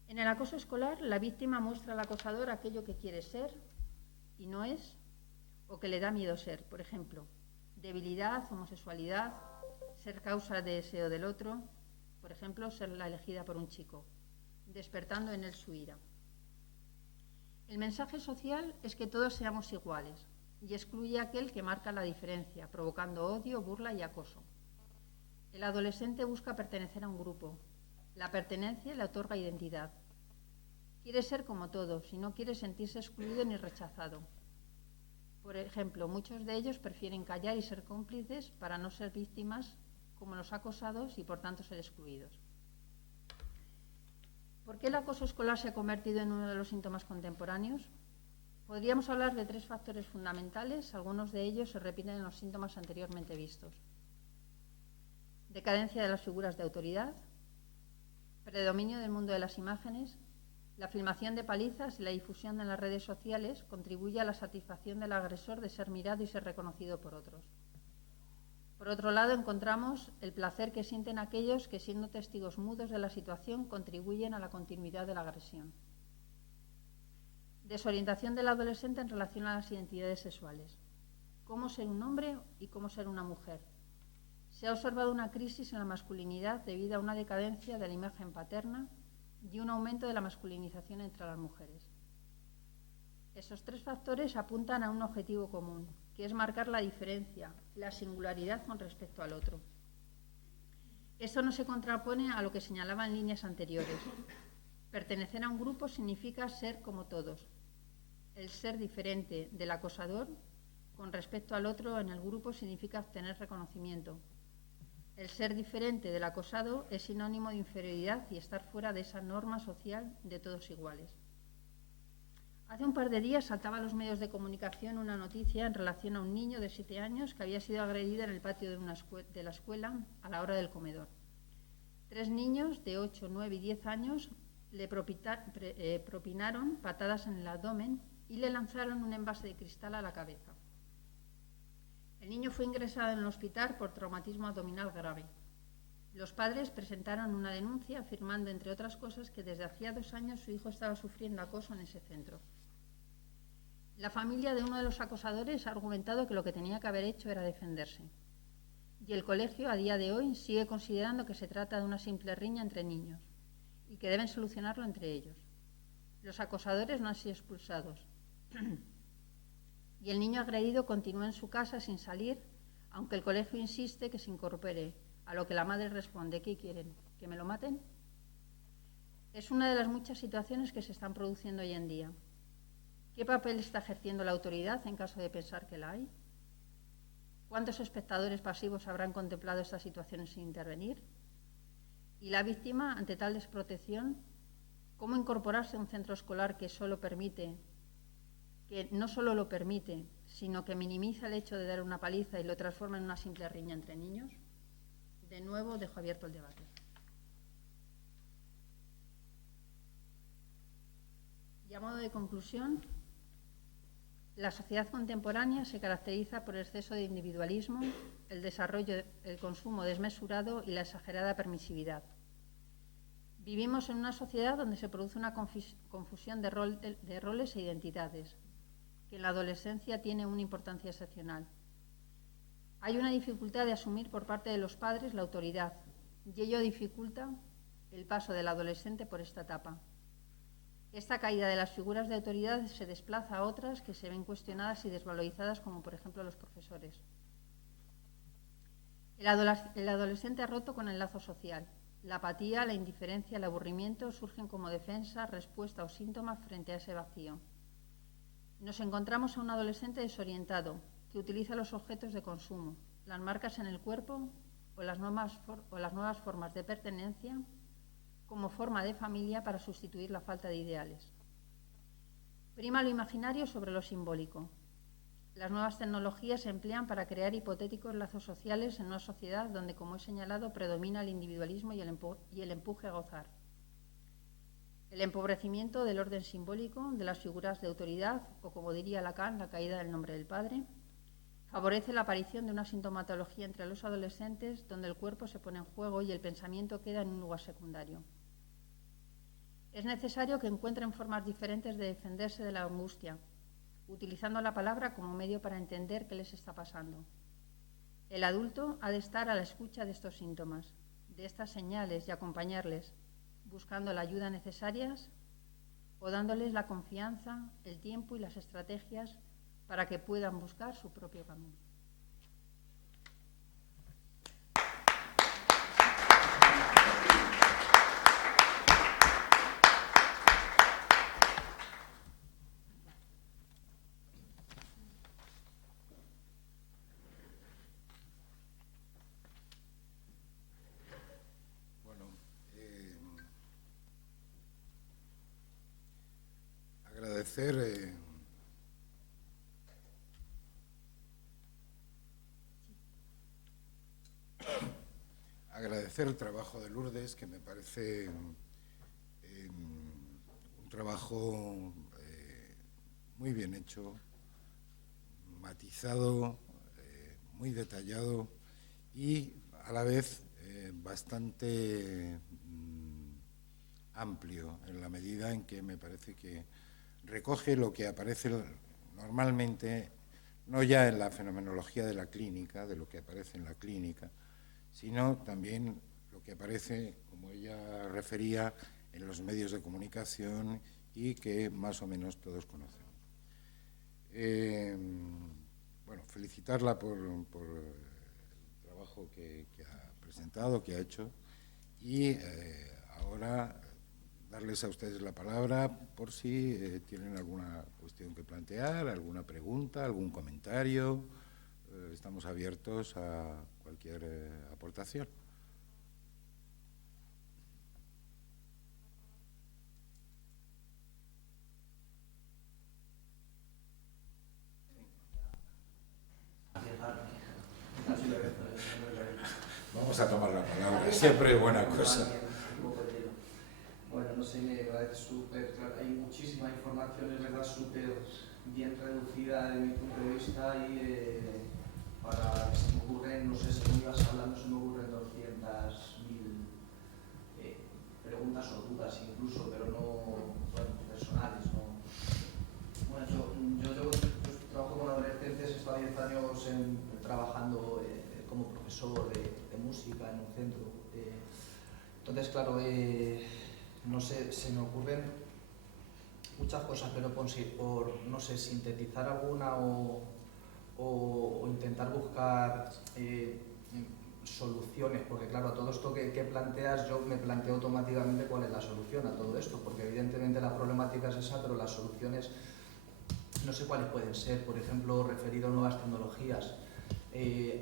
En el acoso escolar, la víctima muestra al acosador aquello que quiere ser y no es, o que le da miedo ser. Por ejemplo, debilidad, homosexualidad, ser causa de deseo del otro, por ejemplo, ser la elegida por un chico, despertando en él su ira. El mensaje social es que todos seamos iguales y excluye a aquel que marca la diferencia, provocando odio, burla y acoso. El adolescente busca pertenecer a un grupo. La pertenencia le otorga identidad. Quiere ser como todos y no quiere sentirse excluido ni rechazado. Por ejemplo, muchos de ellos prefieren callar y ser cómplices para no ser víctimas como los acosados y por tanto ser excluidos. ¿Por qué el acoso escolar se ha convertido en uno de los síntomas contemporáneos? Podríamos hablar de 3 factores fundamentales, algunos de ellos se repiten en los síntomas anteriormente vistos. Decadencia de las figuras de autoridad, predominio del mundo de las imágenes, la filmación de palizas y la difusión en las redes sociales contribuye a la satisfacción del agresor de ser mirado y ser reconocido por otros. Por otro lado, encontramos el placer que sienten aquellos que, siendo testigos mudos de la situación, contribuyen a la continuidad de la agresión. Desorientación del adolescente en relación a las identidades sexuales. Cómo ser un hombre y cómo ser una mujer. Se ha observado una crisis en la masculinidad debido a una decadencia de la imagen paterna y un aumento de la masculinización entre las mujeres. Esos 3 factores apuntan a un objetivo común, que es marcar la diferencia, la singularidad con respecto al otro. Esto no se contrapone a lo que señalaba en líneas anteriores. Pertenecer a un grupo significa ser como todos. El ser diferente del acosador con respecto al otro en el grupo significa obtener reconocimiento. El ser diferente del acosado es sinónimo de inferioridad y estar fuera de esa norma social de todos iguales. Hace un par de días saltaba a los medios de comunicación una noticia en relación a un niño de 7 años que había sido agredido en el patio de la escuela a la hora del comedor. 3 niños de 8, 9 y 10 años le propinaron patadas en el abdomen y le lanzaron un envase de cristal a la cabeza. El niño fue ingresado en el hospital por traumatismo abdominal grave. Los padres presentaron una denuncia afirmando, entre otras cosas, que desde hacía 2 años su hijo estaba sufriendo acoso en ese centro. La familia de uno de los acosadores ha argumentado que lo que tenía que haber hecho era defenderse. Y el colegio, a día de hoy, sigue considerando que se trata de una simple riña entre niños y que deben solucionarlo entre ellos. Los acosadores no han sido expulsados. Y el niño agredido continúa en su casa sin salir, aunque el colegio insiste que se incorpore, a lo que la madre responde: ¿qué quieren? ¿Que me lo maten? Es una de las muchas situaciones que se están produciendo hoy en día. ¿Qué papel está ejerciendo la autoridad en caso de pensar que la hay? ¿Cuántos espectadores pasivos habrán contemplado estas situaciones sin intervenir? ¿Y la víctima, ante tal desprotección, cómo incorporarse a un centro escolar que no solo lo permite, sino que minimiza el hecho de dar una paliza y lo transforma en una simple riña entre niños? De nuevo, dejo abierto el debate. Y a modo de conclusión, la sociedad contemporánea se caracteriza por el exceso de individualismo, el desarrollo, el consumo desmesurado y la exagerada permisividad. Vivimos en una sociedad donde se produce una confusión de roles e identidades, que en la adolescencia tiene una importancia excepcional. Hay una dificultad de asumir por parte de los padres la autoridad, y ello dificulta el paso del adolescente por esta etapa. Esta caída de las figuras de autoridad se desplaza a otras que se ven cuestionadas y desvalorizadas, como por ejemplo los profesores. El adolescente ha roto con el lazo social. La apatía, la indiferencia, el aburrimiento surgen como defensa, respuesta o síntoma frente a ese vacío. Nos encontramos a un adolescente desorientado, que utiliza los objetos de consumo, las marcas en el cuerpo o las nuevas formas de pertenencia como forma de familia para sustituir la falta de ideales. Prima lo imaginario sobre lo simbólico. Las nuevas tecnologías se emplean para crear hipotéticos lazos sociales en una sociedad donde, como he señalado, predomina el individualismo y el empuje a gozar. El empobrecimiento del orden simbólico de las figuras de autoridad, o como diría Lacan, la caída del nombre del padre, favorece la aparición de una sintomatología entre los adolescentes donde el cuerpo se pone en juego y el pensamiento queda en un lugar secundario. Es necesario que encuentren formas diferentes de defenderse de la angustia, utilizando la palabra como medio para entender qué les está pasando. El adulto ha de estar a la escucha de estos síntomas, de estas señales y acompañarles, buscando la ayuda necesarias o dándoles la confianza, el tiempo y las estrategias para que puedan buscar su propio camino. Agradecer el trabajo de Lourdes, que me parece un trabajo muy bien hecho, matizado, muy detallado y a la vez bastante amplio, en la medida en que me parece que recoge lo que aparece normalmente, no ya en la fenomenología de la clínica, de lo que aparece en la clínica, sino también lo que aparece, como ella refería, en los medios de comunicación y que más o menos todos conocemos. Bueno, felicitarla por el trabajo que ha presentado, que ha hecho, y ahora darles a ustedes la palabra por si tienen alguna cuestión que plantear, alguna pregunta, algún comentario. Estamos abiertos a cualquier aportación. Vamos a tomar la palabra, siempre es buena cosa. Bueno, no sé, me parece súper claro. Hay muchísima información, es verdad, súper bien reducida desde mi punto de vista y para que se me ocurren, no sé, según ibas hablando, se me ocurren 200.000 preguntas o dudas incluso, pero no, bueno, personales, ¿no? Bueno, yo trabajo con adolescentes, he estado 10 años trabajando como profesor de música en un centro. Entonces, claro, no sé, se me ocurren muchas cosas, pero por no sé, sintetizar alguna o intentar buscar soluciones, porque claro, a todo esto que planteas, yo me planteo automáticamente cuál es la solución a todo esto, porque evidentemente la problemática es esa, pero las soluciones no sé cuáles pueden ser. Por ejemplo, referido a nuevas tecnologías,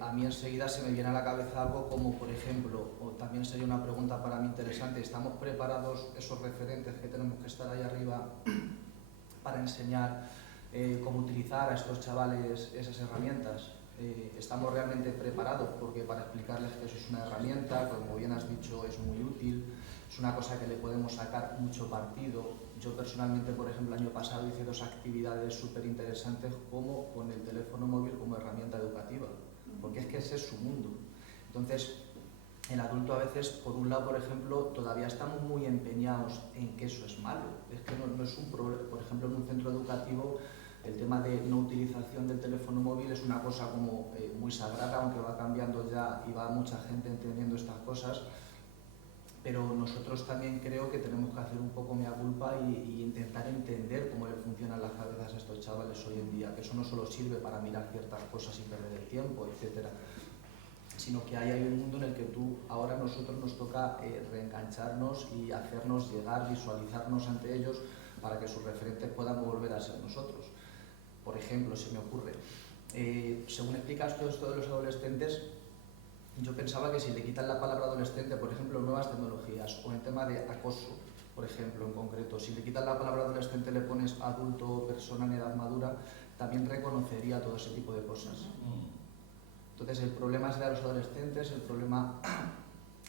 a mí enseguida se me viene a la cabeza algo como, por ejemplo, o también sería una pregunta para mí interesante, ¿estamos preparados esos referentes que tenemos que estar ahí arriba para enseñar cómo utilizar a estos chavales esas herramientas? ¿Estamos realmente preparados? Porque para explicarles que eso es una herramienta, como bien has dicho, es muy útil, es una cosa que le podemos sacar mucho partido. Yo personalmente, por ejemplo, el año pasado hice 2 actividades súper interesantes como con el teléfono móvil como herramienta educativa, porque es que ese es su mundo. Entonces, el adulto a veces, por un lado, por ejemplo, todavía estamos muy empeñados en que eso es malo. Es que no es un problema. Por ejemplo, en un centro educativo, el tema de no utilización del teléfono móvil es una cosa como muy sagrada, aunque va cambiando ya y va mucha gente entendiendo estas cosas. Pero nosotros también creo que tenemos que hacer un poco mea culpa y intentar entender cómo le funcionan las cabezas a estos chavales hoy en día, que eso no solo sirve para mirar ciertas cosas y perder el tiempo, etcétera, sino que hay un mundo en el que ahora nosotros nos toca reengancharnos y hacernos llegar, visualizarnos ante ellos para que sus referentes puedan volver a ser nosotros. Por ejemplo, se me ocurre, según explicas todo esto de los adolescentes, yo pensaba que si le quitan la palabra adolescente, por ejemplo, nuevas tecnologías o en tema de acoso, por ejemplo, en concreto, si le quitan la palabra adolescente le pones adulto o persona en edad madura, también reconocería todo ese tipo de cosas. Entonces, el problema es de los adolescentes, el problema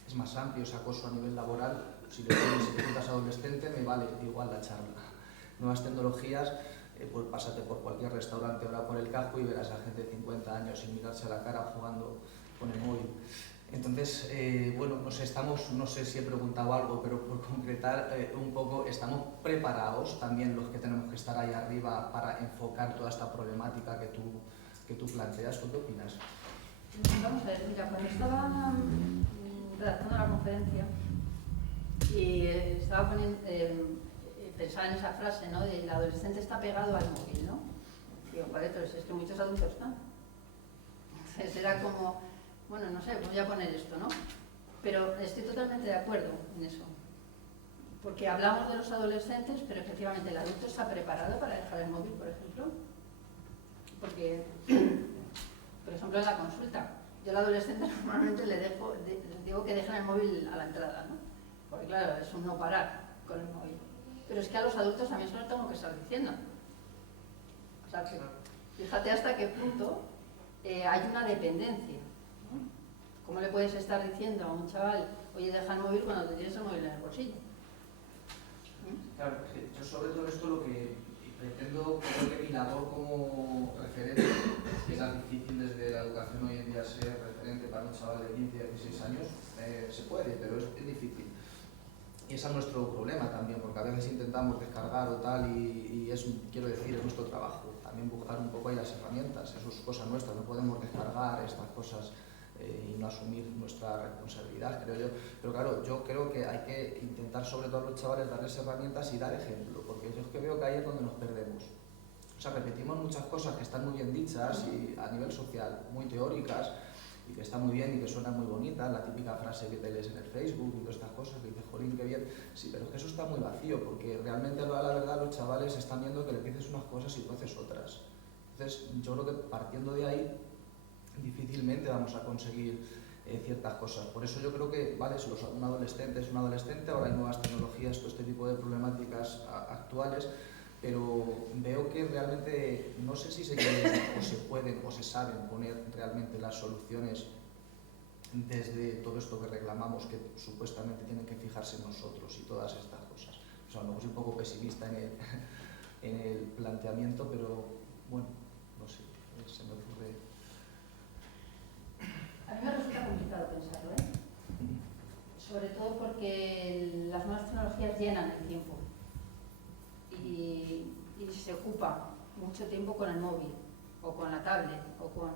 es más amplio, es acoso a nivel laboral. Si le quitas adolescente, me vale igual la charla. Nuevas tecnologías, pues pásate por cualquier restaurante ahora por el casco y verás a gente de 50 años sin mirarse a la cara jugando con el móvil. Entonces, bueno, no sé si he preguntado algo, pero por concretar un poco, ¿estamos preparados también los que tenemos que estar ahí arriba para enfocar toda esta problemática que tú planteas? ¿Tú qué opinas? Vamos a ver, mira, cuando estaba redactando la conferencia y estaba pensaba en esa frase, ¿no? De el adolescente está pegado al móvil, ¿no? Digo, vale, pero es que muchos adultos están. Entonces era como, bueno, no sé, voy a poner esto, ¿no? Pero estoy totalmente de acuerdo en eso. Porque hablamos de los adolescentes, pero efectivamente el adulto está preparado para dejar el móvil, por ejemplo. Porque, por ejemplo, en la consulta, yo al adolescente normalmente les digo que dejen el móvil a la entrada, ¿no? Porque claro, es un no parar con el móvil. Pero es que a los adultos también se lo tengo que estar diciendo. O sea, que fíjate hasta qué punto hay una dependencia, ¿no? ¿Cómo le puedes estar diciendo a un chaval, oye, deja el móvil cuando te tienes el móvil en el bolsillo? Claro, yo sobre todo esto lo que pretendo, creo que mi labor como referente, que es tan difícil desde la educación hoy en día ser referente para un chaval de 15, 16 años, se puede, pero es difícil. Y ese es nuestro problema también, porque a veces intentamos descargar o tal y es, quiero decir, es nuestro trabajo. También buscar un poco ahí las herramientas, eso es cosa nuestra, no podemos descargar estas cosas y no asumir nuestra responsabilidad, creo yo. Pero claro, yo creo que hay que intentar sobre todo a los chavales darles herramientas y dar ejemplo, porque yo es que veo que ahí es donde nos perdemos. O sea, repetimos muchas cosas que están muy bien dichas y a nivel social, muy teóricas, y que está muy bien y que suena muy bonita, la típica frase que te lees en el Facebook y todas estas cosas, que dices, jolín, qué bien, sí, pero es que eso está muy vacío, porque realmente a la verdad los chavales están viendo que le dices unas cosas y tú haces otras. Entonces, yo creo que partiendo de ahí, difícilmente vamos a conseguir ciertas cosas. Por eso yo creo que, vale, si un adolescente es un adolescente, ahora hay nuevas tecnologías, todo este tipo de problemáticas actuales, pero veo que realmente no sé si se quieren o se pueden o se saben poner realmente las soluciones desde todo esto que reclamamos, que supuestamente tienen que fijarse en nosotros y todas estas cosas. O sea, a lo mejor soy un poco pesimista en el planteamiento, pero bueno, no sé, se me ocurre. A mí me resulta complicado pensarlo, ¿eh? Sobre todo porque las nuevas tecnologías llenan el tiempo y se ocupa mucho tiempo con el móvil o con la tablet o con...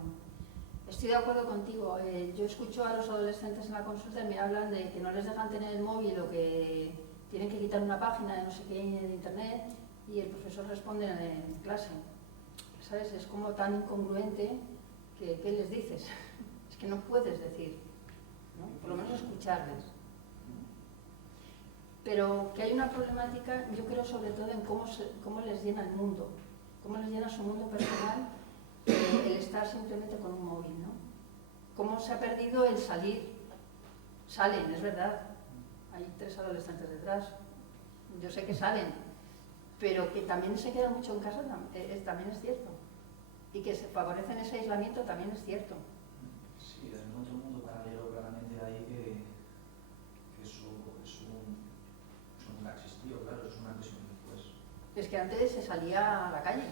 Estoy de acuerdo contigo. Yo escucho a los adolescentes en la consulta y me hablan de que no les dejan tener el móvil o que tienen que quitar una página de no sé qué de internet y el profesor responde en clase. ¿Sabes? Es como tan incongruente que ¿qué les dices? Es que no puedes decir, ¿no? Por lo menos escucharles. Pero que hay una problemática, yo creo sobre todo en cómo les llena el mundo, cómo les llena su mundo personal el estar simplemente con un móvil, ¿no? Cómo se ha perdido el salir. Salen, es verdad, hay 3 adolescentes detrás, yo sé que salen, pero que también se quedan mucho en casa, también es cierto. Y que se favorecen ese aislamiento también es cierto. Sí, es otro mundo paralelo claramente ahí que nunca existió, claro, es una visión después. Es que antes se salía a la calle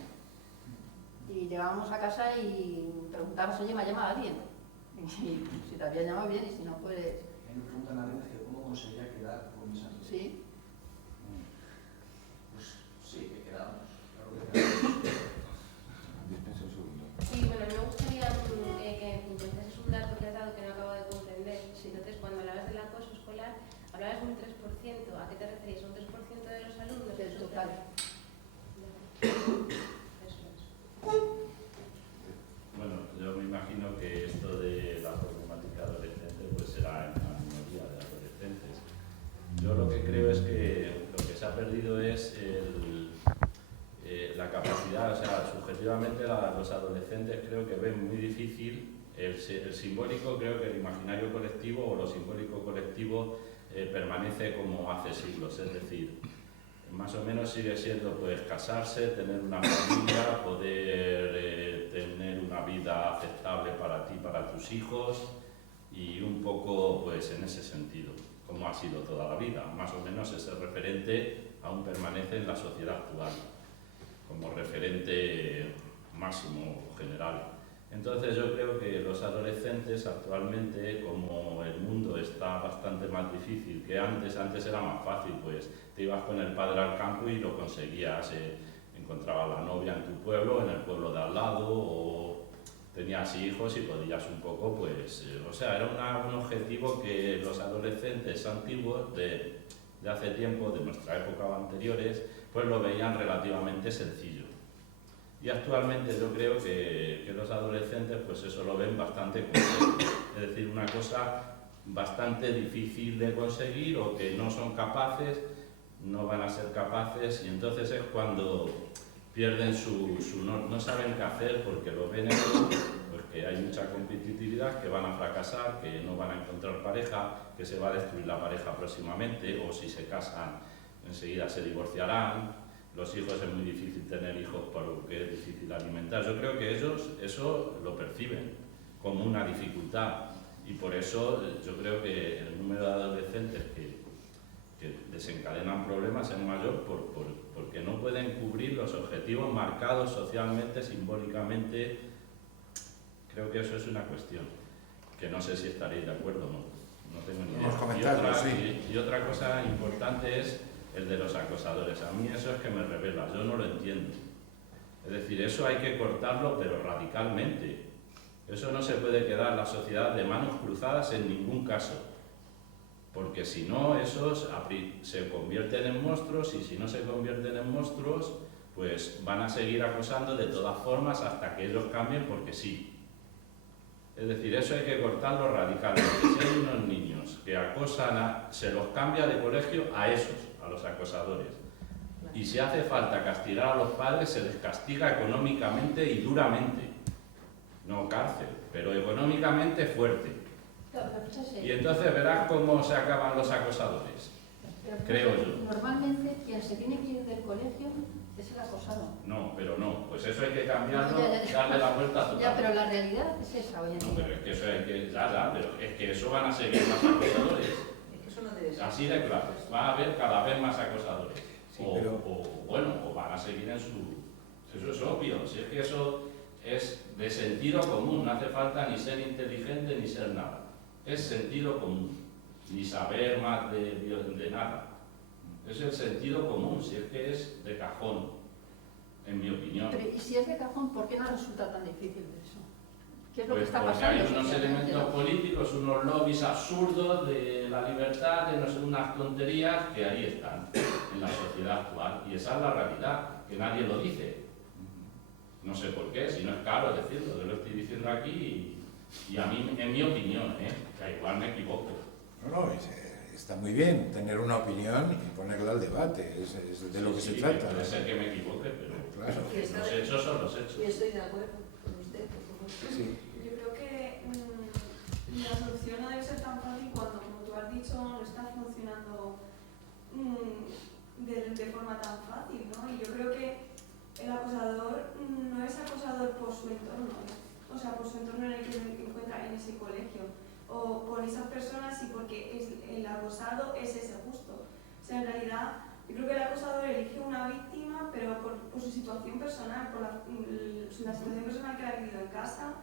y llegábamos a casa y preguntabas, oye, ¿me ha llamado alguien? Y si te había llamado bien y si no, pues... A mí me preguntan a veces que cómo conseguía quedar con mis amigos. Sí. Pues sí, que quedamos, claro que quedamos. Dispensa un segundo. Sí, bueno, me gustaría que intentases un dato que has dado que no acabo de comprender. Sí. Entonces, cuando hablabas del acoso escolar, hablabas de un 3%. ¿A qué te referías? ¿Un 3% de los alumnos? Del total. Eso es. Bueno, yo me imagino que esto de la problemática adolescente pues será en la minoría de adolescentes. Yo lo que creo es que lo que se ha perdido es la capacidad, o sea, subjetivamente los adolescentes creo que ven muy difícil el simbólico, creo que el imaginario colectivo o lo simbólico colectivo permanece como hace siglos, es decir, más o menos sigue siendo pues casarse, tener una familia, poder tener una vida aceptable para ti, para tus hijos y un poco pues en ese sentido, como ha sido toda la vida, más o menos ese referente aún permanece en la sociedad actual como referente máximo general. Entonces yo creo que los adolescentes actualmente, como el mundo está bastante más difícil que antes era más fácil, pues te ibas con el padre al campo y lo conseguías, encontrabas la novia en tu pueblo, en el pueblo de al lado, o tenías hijos y podías un poco, pues, o sea, era un objetivo que los adolescentes antiguos de hace tiempo, de nuestra época o anteriores, pues lo veían relativamente sencillo. Y actualmente yo creo que los adolescentes pues eso lo ven bastante complejo, es decir, una cosa bastante difícil de conseguir o que no son capaces, no van a ser capaces, y entonces es cuando pierden no saben qué hacer porque lo ven pues que hay mucha competitividad, que van a fracasar, que no van a encontrar pareja, que se va a destruir la pareja próximamente, o si se casan enseguida se divorciarán. Los hijos es muy difícil tener hijos porque es difícil alimentar. Yo creo que ellos eso lo perciben como una dificultad, y por eso yo creo que el número de adolescentes que desencadenan problemas es mayor porque no pueden cubrir los objetivos marcados socialmente, simbólicamente. Creo que eso es una cuestión que no sé si estaréis de acuerdo o no tengo ni idea. Y otra cosa importante es el de los acosadores. A mí eso es que me revela, yo no lo entiendo. Es decir, eso hay que cortarlo, pero radicalmente. Eso no se puede quedar la sociedad de manos cruzadas en ningún caso, porque si no, esos se convierten en monstruos, y si no se convierten en monstruos, pues van a seguir acosando de todas formas hasta que ellos cambien porque sí. Es decir, eso hay que cortarlo radicalmente. Si hay unos niños que acosan, se los cambia de colegio a esos, a los acosadores. Y si hace falta castigar a los padres, se les castiga económicamente y duramente. No cárcel, pero económicamente fuerte. Y entonces verás cómo se acaban los acosadores, creo yo. Normalmente quien se tiene que ir del colegio es el acosado. No, pero no, pues eso hay que cambiarlo, darle la vuelta a todo. Ya, pero la realidad es esa hoy en día. No, pero es que eso hay que, pero es que eso van a seguir más acosadores. Así de claro, va a haber cada vez más acosadores. Sí, o van a seguir en su... Eso es obvio, si es que eso es de sentido común, no hace falta ni ser inteligente ni ser nada. Es sentido común, ni saber más de nada. Es el sentido común, si es que es de cajón, en mi opinión. Pero, y si es de cajón, ¿por qué no resulta tan difícil eso? ¿Qué es lo Pues que está porque pasando? hay unos elementos políticos, unos lobbies absurdos de la libertad, de no sé, unas tonterías que ahí están en la sociedad actual. Y esa es la realidad, que nadie lo dice. No sé por qué, si no es caro decirlo, yo lo estoy diciendo aquí y a mí, en mi opinión, que igual me equivoco. No, está muy bien tener una opinión y ponerla al debate, es de lo que se trata. Puede ser que me equivoque, pero claro. Los hechos son los hechos. Y estoy de acuerdo con usted, por supuesto. Sí. Yo creo que la solución no debe ser tan fácil cuando, como tú has dicho, no está funcionando de forma tan fácil, ¿no? Y yo creo que el acosador no es acosador por su entorno, o sea, por su entorno en el que se encuentra en ese colegio, o por esas personas, y porque el acosado es ese justo. O sea, en realidad, yo creo que el acosador elige una víctima, pero por su situación personal, por la situación personal que ha vivido en casa,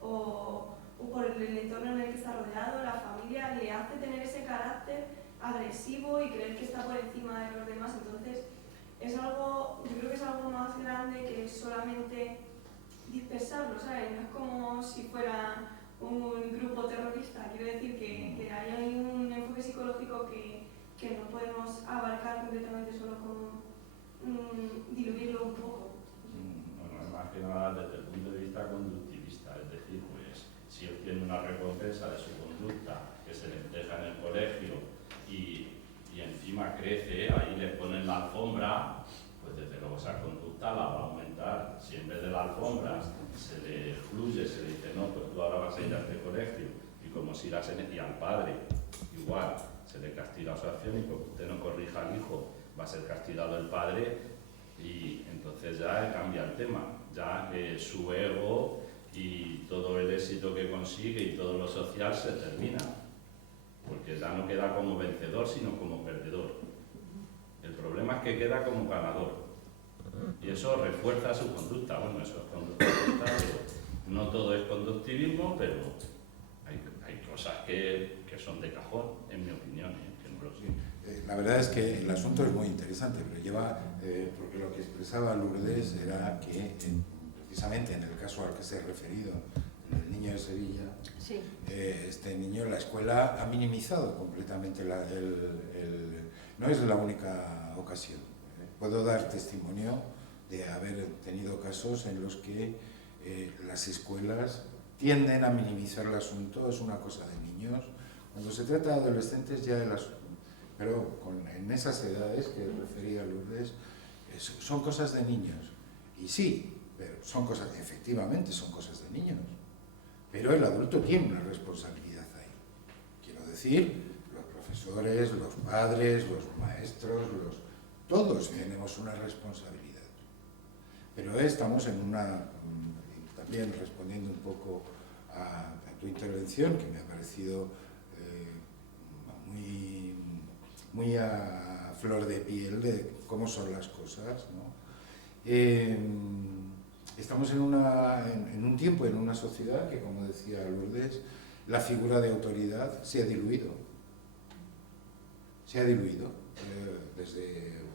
o por el entorno en el que está rodeado, la familia, le hace tener ese carácter agresivo y creer que está por encima de los demás. Entonces, yo creo que es algo más grande que solamente dispersarlo, ¿sabes? No es como si fuera un grupo terrorista. Quiero decir que hay un enfoque psicológico que no podemos abarcar completamente solo con diluirlo un poco. Bueno, más que nada desde el punto de vista conductivista, es decir, pues si obtiene una recompensa de su conducta que se le deja en el colegio y encima crece, ahí le ponen la alfombra, pues desde luego esa conducta la va a aumentar. Si en vez de la alfombra se le excluye, se le dice, no, pues tú ahora vas a ir a este colegio, y como si irás y al padre, igual, se le castiga su acción, y como usted no corrija al hijo, va a ser castigado el padre, y entonces ya cambia el tema, ya su ego y todo el éxito que consigue y todo lo social se termina, porque ya no queda como vencedor, sino como perdedor. El problema es que queda como ganador, y eso refuerza su conducta. Bueno, eso es conducta, no todo es conductivismo, pero hay cosas que son de cajón, en mi opinión, que no lo sé. La verdad es que el asunto es muy interesante, pero lleva, porque lo que expresaba Lourdes era que precisamente en el caso al que se ha referido, el niño de Sevilla, Sí. este niño, la escuela ha minimizado completamente no es la única ocasión. Puedo dar testimonio de haber tenido casos en los que las escuelas tienden a minimizar el asunto, es una cosa de niños. Cuando se trata de adolescentes ya pero en esas edades que refería Lourdes, son cosas de niños. Y sí, pero efectivamente son cosas de niños. Pero el adulto tiene una responsabilidad ahí. Quiero decir, los profesores, los padres, los maestros, todos tenemos una responsabilidad. Pero estamos también respondiendo un poco a tu intervención, que me ha parecido muy a flor de piel de cómo son las cosas, ¿no? Estamos en un tiempo, en una sociedad que, como decía Lourdes, la figura de autoridad se ha diluido. Se ha diluido.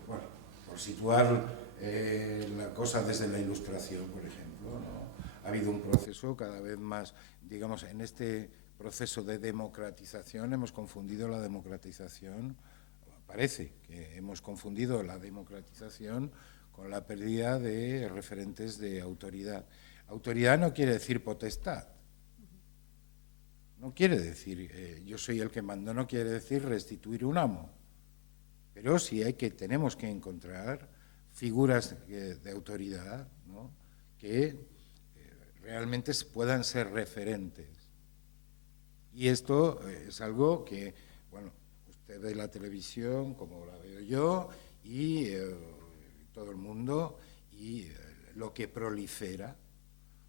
Por situar la cosa desde la Ilustración, por ejemplo, ¿no? Ha habido un proceso cada vez más, digamos, en este proceso de democratización hemos confundido la democratización, parece que hemos confundido la democratización con la pérdida de referentes de autoridad. Autoridad no quiere decir potestad. No quiere decir yo soy el que mando, no quiere decir restituir un amo. Pero sí tenemos que encontrar figuras de autoridad, ¿no? Que realmente puedan ser referentes. Y esto es algo que, bueno, usted ve la televisión como la veo yo y todo el mundo, y lo que prolifera.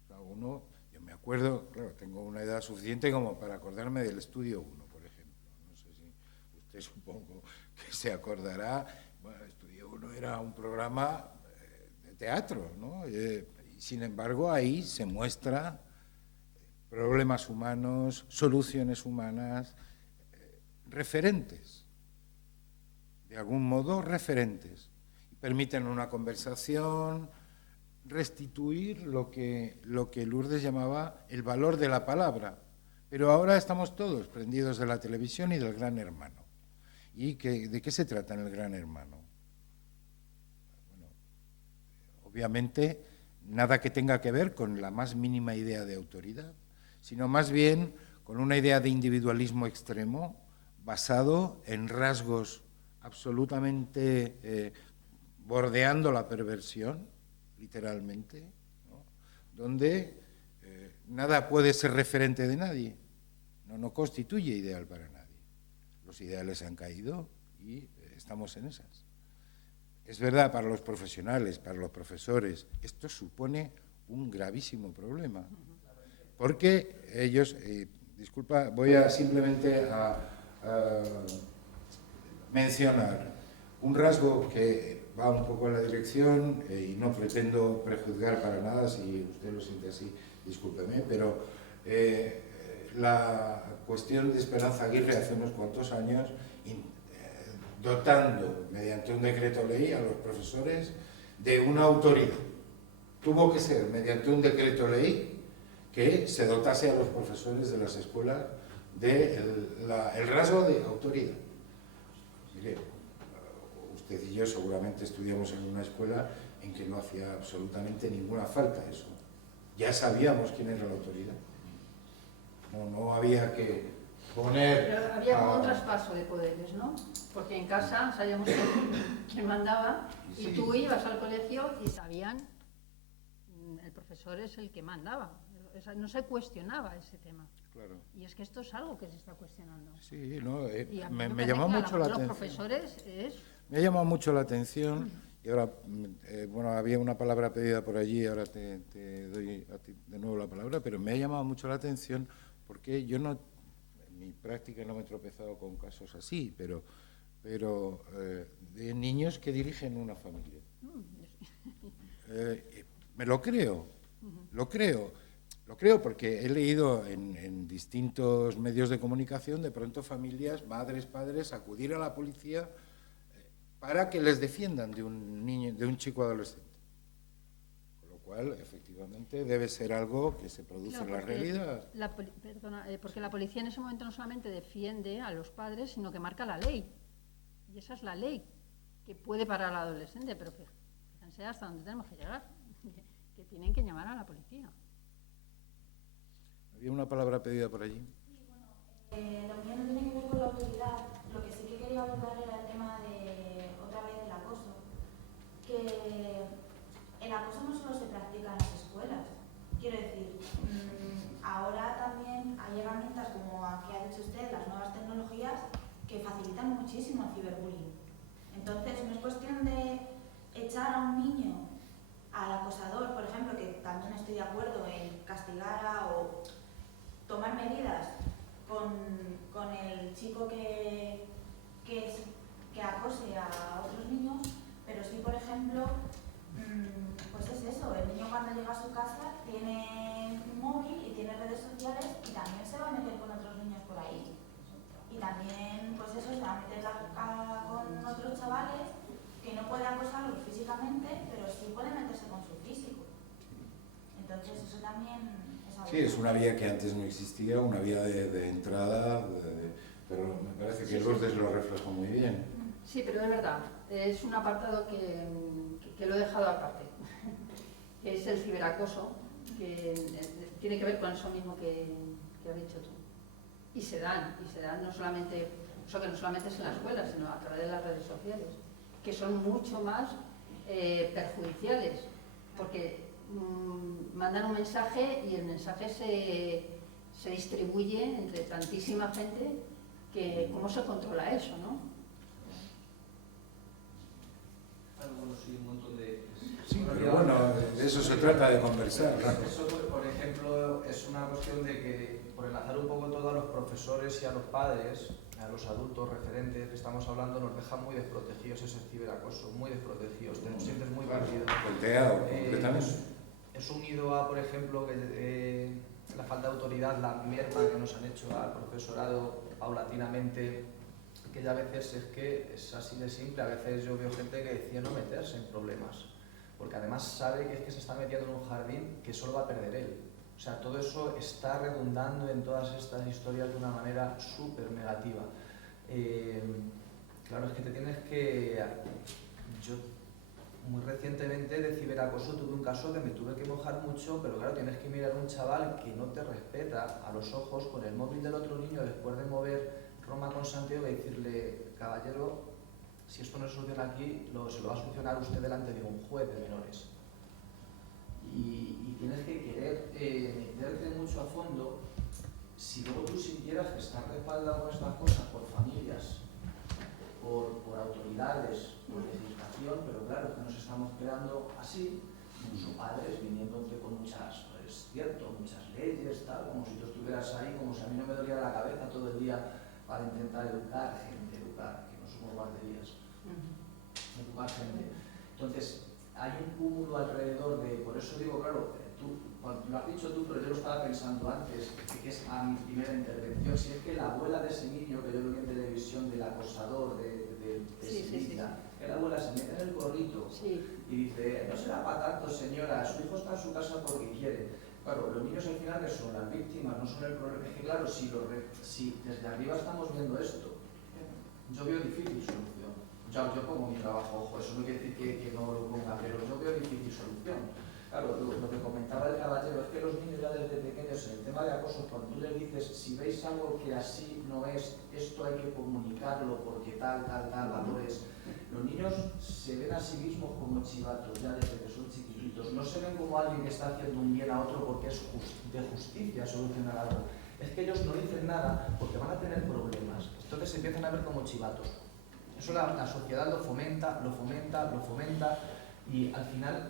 Yo me acuerdo, claro, tengo una edad suficiente como para acordarme del Estudio 1, por ejemplo. No sé si usted, supongo que se acordará. Bueno, el Estudio 1 era un programa de teatro, ¿no? Y sin embargo, ahí se muestra problemas humanos, soluciones humanas, referentes, de algún modo referentes. Permiten una conversación, restituir lo que Lourdes llamaba el valor de la palabra. Pero ahora estamos todos prendidos de la televisión y del Gran Hermano. ¿Y de qué se trata en el Gran Hermano? Bueno, obviamente, nada que tenga que ver con la más mínima idea de autoridad, sino más bien con una idea de individualismo extremo basado en rasgos absolutamente bordeando la perversión, literalmente, ¿no? Donde nada puede ser referente de nadie, no constituye ideal para nadie. Los ideales han caído y estamos en esas. Es verdad, para los profesionales, para los profesores, esto supone un gravísimo problema, porque ellos, disculpa, voy a simplemente a mencionar un rasgo que va un poco en la dirección y no pretendo prejuzgar para nada, si usted lo siente así, discúlpeme, pero la cuestión de Esperanza Aguirre hace unos cuantos años, dotando mediante un decreto ley a los profesores de una autoridad. Tuvo que ser mediante un decreto ley que se dotase a los profesores de las escuelas del rasgo de autoridad. Mire, usted y yo seguramente estudiamos en una escuela en que no hacía absolutamente ninguna falta eso. Ya sabíamos quién era la autoridad. No había que poner... Pero había como un traspaso de poderes, ¿no? Porque en casa sabíamos quién mandaba y tú ibas al colegio y sabían, el profesor es el que mandaba. No se cuestionaba ese tema. Claro. Y es que esto es algo que se está cuestionando. Sí, no, Y me llamó mucho la atención. Los profesores es... Me ha llamado mucho la atención, y ahora, bueno, había una palabra pedida por allí, ahora te doy a ti de nuevo la palabra, pero me ha llamado mucho la atención porque yo en mi práctica no me he tropezado con casos así, pero de niños que dirigen una familia. Me lo creo, lo creo porque he leído en distintos medios de comunicación de pronto familias, madres, padres, acudir a la policía para que les defiendan de un niño, de un chico adolescente. Con lo cual cual, efectivamente, debe ser algo que se produce en la realidad. Porque la policía en ese momento no solamente defiende a los padres, sino que marca la ley. Y esa es la ley que puede parar al adolescente, pero fíjense hasta dónde tenemos que llegar, que tienen que llamar a la policía. Había una palabra pedida por allí. Sí, bueno, lo mío no tiene que ver con la autoridad. Lo que sí que quería abordar era el tema de, otra vez, del acoso. Que el acoso no solo se practica en las escuelas. Quiero decir, ahora también hay herramientas, como aquí ha dicho usted, las nuevas tecnologías, que facilitan muchísimo el ciberbullying. Entonces, no es cuestión de echar a un niño al acosador, por ejemplo, que también estoy de acuerdo en castigar o tomar medidas con el chico que acose a otros niños, pero sí, por ejemplo, pues es eso, el niño cuando llega a su casa tiene un móvil y tiene redes sociales y también se va a meter con otros niños por ahí. Y también, pues eso, se va a meter con otros chavales que no puede acosarlos físicamente, pero sí puede meterse con su físico. Entonces eso también es algo... Sí, es una vía que antes no existía, una vía de entrada, pero me parece que Lourdes lo reflejó muy bien. Sí, pero es verdad, es un apartado que lo he dejado aparte, que es el ciberacoso, que tiene que ver con eso mismo que has dicho tú. Y se dan no solamente, eso que no solamente es en la escuela, sino a través de las redes sociales, que son mucho más perjudiciales, porque mandan un mensaje y el mensaje se distribuye entre tantísima gente que cómo se controla eso, ¿no? Bueno, sí, un montón de... Sí, pero bueno, de eso se trata de conversar. Eso, por ejemplo, es una cuestión de que, por enlazar un poco todo a los profesores y a los padres, a los adultos referentes que estamos hablando, nos deja muy desprotegidos ese ciberacoso, muy desprotegidos, te sientes muy perdido. Volteado, completamente. Es unido a, por ejemplo, que la falta de autoridad, la merma que nos han hecho al profesorado paulatinamente, que ya a veces es que es así de simple. A veces yo veo gente que decide no meterse en problemas, porque además sabe que es que se está metiendo en un jardín que solo va a perder él. O sea, todo eso está redundando en todas estas historias de una manera súper negativa. Claro, es que te tienes que... Yo muy recientemente de ciberacoso tuve un caso que me tuve que mojar mucho, pero claro, tienes que mirar a un chaval que no te respeta a los ojos con el móvil del otro niño después de mover Roma con Santiago y decirle, caballero, si esto no se soluciona aquí, se lo va a solucionar usted delante de un juez de menores. Y tienes que querer meterte mucho a fondo. Si luego tú sintieras que estás respaldado con estas cosas por familias, por autoridades, por legislación, pero claro, que nos estamos quedando así, incluso padres viniéndote con muchas, es cierto, muchas leyes, tal, como si tú estuvieras ahí, como si a mí no me doliera la cabeza todo el día para intentar educar gente, que no somos guarderías, educar gente. Entonces, hay un cúmulo alrededor de, por eso digo, claro, tú, lo has dicho tú, pero yo lo estaba pensando antes, que es a mi primera intervención, si es que la abuela de ese niño que yo lo vi en televisión, del acosador, de Sevilla, que la abuela se mete en el gorrito y dice, no será para tanto señora, su hijo está en su casa porque quiere. Claro, los niños al final que son las víctimas, no son el problema. Es que claro, si desde arriba estamos viendo esto, yo veo difícil solución. Yo pongo mi trabajo, ojo, eso no quiere decir que no lo ponga, pero yo veo difícil solución. Claro, lo que comentaba el caballero es que los niños ya desde pequeños en el tema de acoso, cuando tú les dices, si veis algo que así no es, esto hay que comunicarlo porque tal, valores. Los niños se ven a sí mismos como chivatos ya desde que son chiquititos. No se ven como alguien que está haciendo un bien a otro porque es de justicia solucionar algo. Es que ellos no dicen nada porque van a tener problemas. Entonces se empiezan a ver como chivatos. Eso la sociedad lo fomenta y al final,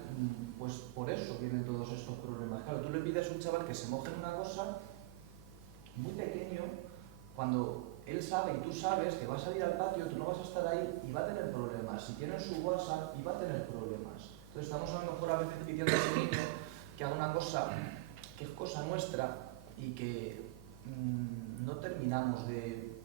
pues por eso vienen todos estos problemas. Claro, tú le pides a un chaval que se moje en una cosa muy pequeño, cuando él sabe y tú sabes que va a salir al patio, tú no vas a estar ahí y va a tener problemas. Si tiene su WhatsApp y va a tener problemas. Entonces estamos a lo mejor a veces pidiendo a ese niño que haga una cosa que es cosa nuestra y que no terminamos de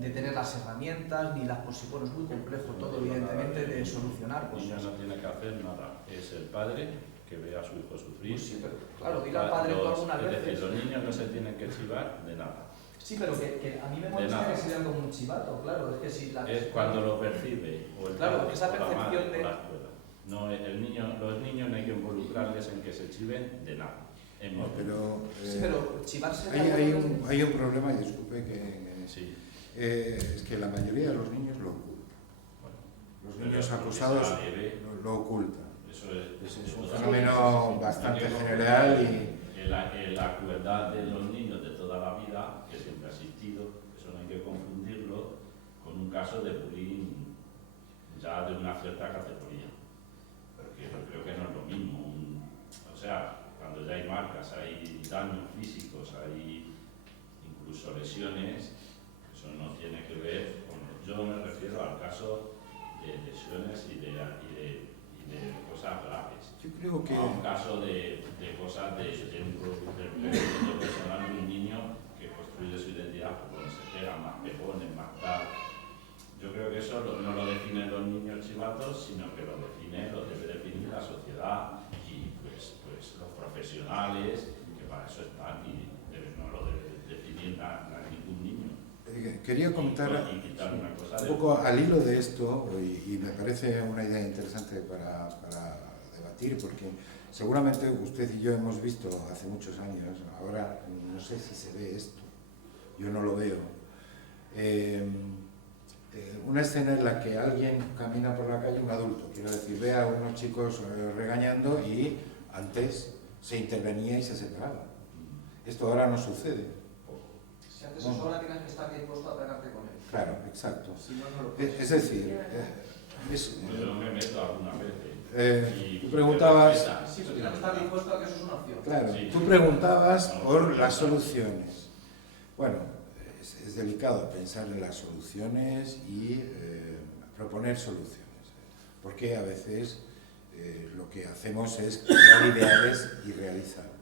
tener las herramientas ni las posibilidades. Bueno, es muy complejo todo, evidentemente, de solucionar. El niño no tiene que hacer nada, es el padre que ve a su hijo sufrir. Pues sí, pero claro, dile al padre tú algunas Es decir, veces. los niños no se tienen que chivar de nada. Sí, pero que a mí me molesta nada. que sea como un chivato, claro, es que si la... Es cuando lo percibe, o el Claro, padre, esa o la madre, percepción de- o la escuela. No, los niños no hay que involucrarles en que se chiven de nada. En No, ningún- pero, Sí, pero chivarse... hay un problema, y disculpe Sí. es que la mayoría de los niños lo ocultan. Bueno, Los pero niños porque acosados sea leve, lo ocultan. eso es Es un totalmente- fenómeno bastante general y La crueldad de los niños de toda la vida, que siempre ha existido, eso no hay que confundirlo con un caso de bullying ya de una cierta categoría. Porque yo creo que no es lo mismo. O sea, cuando ya hay marcas, hay daños físicos, hay incluso lesiones, eso no tiene que ver con... Yo me refiero al caso de lesiones y de cosas graves. yo creo que... A un caso de cosas del crecimiento personal de un niño que construye su identidad, pues se pega más pegones, más tal. Yo creo que eso no lo definen los niños chivatos, sino que lo debe definir la sociedad y pues los profesionales, que para eso están y no lo debe definir ningún niño. Quería comentar Y quitar una cosa un poco al hilo de esto, y me parece una idea interesante para debatir, porque seguramente usted y yo hemos visto hace muchos años, ahora no sé si se ve esto, yo no lo veo, una escena en la que alguien camina por la calle, un adulto, quiero decir, ve a unos chicos regañando y antes se intervenía y se separaba. Esto ahora no sucede. Si antes eso ahora tienes que estar dispuesto a pegarte con él. Claro, exacto. Si no, no lo puedes. Es decir, Yo me meto alguna vez. tú preguntabas... Sí, pero tienes que estar dispuesto a que eso es una opción. Claro, Sí. tú preguntabas por las soluciones. Bueno, es delicado pensar en las soluciones y proponer soluciones, porque a veces lo que hacemos es crear ideales irrealizables.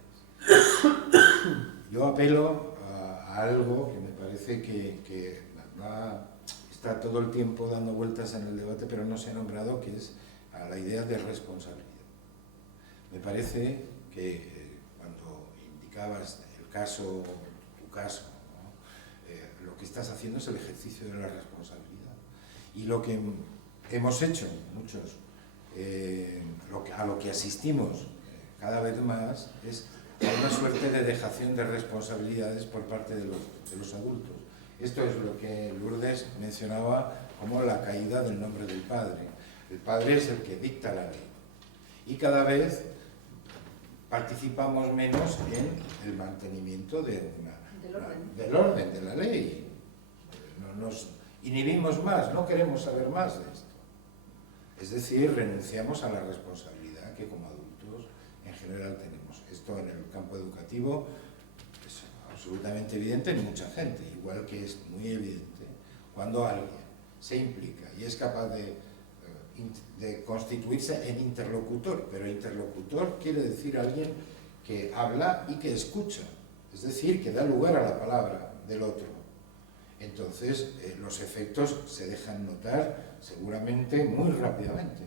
Yo apelo a algo que me parece que está todo el tiempo dando vueltas en el debate, pero no se ha nombrado, que es a la idea de responsabilidad. Me parece que cuando indicabas el caso, tu caso, ¿no? Lo que estás haciendo es el ejercicio de la responsabilidad. Y lo que hemos hecho, muchos, a lo que asistimos cada vez más, es a una suerte de dejación de responsabilidades por parte de los adultos. Esto es lo que Lourdes mencionaba como la caída del nombre del padre. El padre es el que dicta la ley. Y cada vez participamos menos en el mantenimiento del orden de la ley. Nos inhibimos más, no queremos saber más de esto. Es decir, renunciamos a la responsabilidad que como adultos en general tenemos. Esto en el campo educativo es absolutamente evidente en mucha gente, igual que es muy evidente cuando alguien se implica y es capaz de constituirse en interlocutor, pero interlocutor quiere decir alguien que habla y que escucha, es decir, que da lugar a la palabra del otro. Entonces, los efectos se dejan notar seguramente muy rápidamente.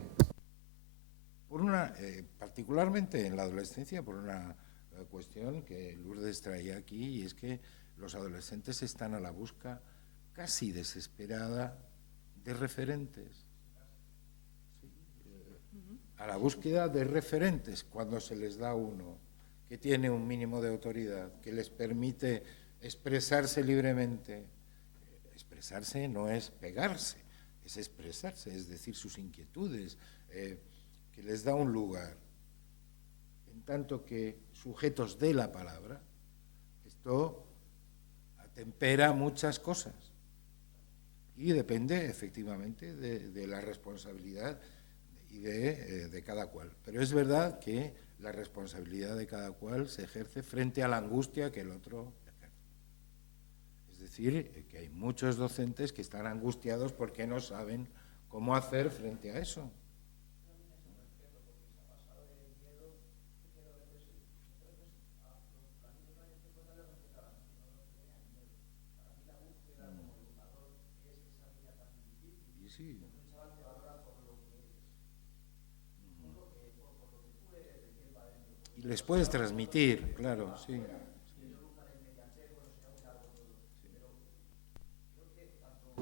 Particularmente en la adolescencia, por una cuestión que Lourdes traía aquí, y es que los adolescentes están a la busca casi desesperada de referentes. A la búsqueda de referentes cuando se les da uno que tiene un mínimo de autoridad, que les permite expresarse libremente. Expresarse no es pegarse, es expresarse, es decir, sus inquietudes, que les da un lugar. En tanto que sujetos de la palabra, esto atempera muchas cosas y depende efectivamente de la responsabilidad y de cada cual. Pero es verdad que la responsabilidad de cada cual se ejerce frente a la angustia que el otro ejerce. Es decir, que hay muchos docentes que están angustiados porque no saben cómo hacer frente a eso. Y sí. les puedes transmitir, claro, sí.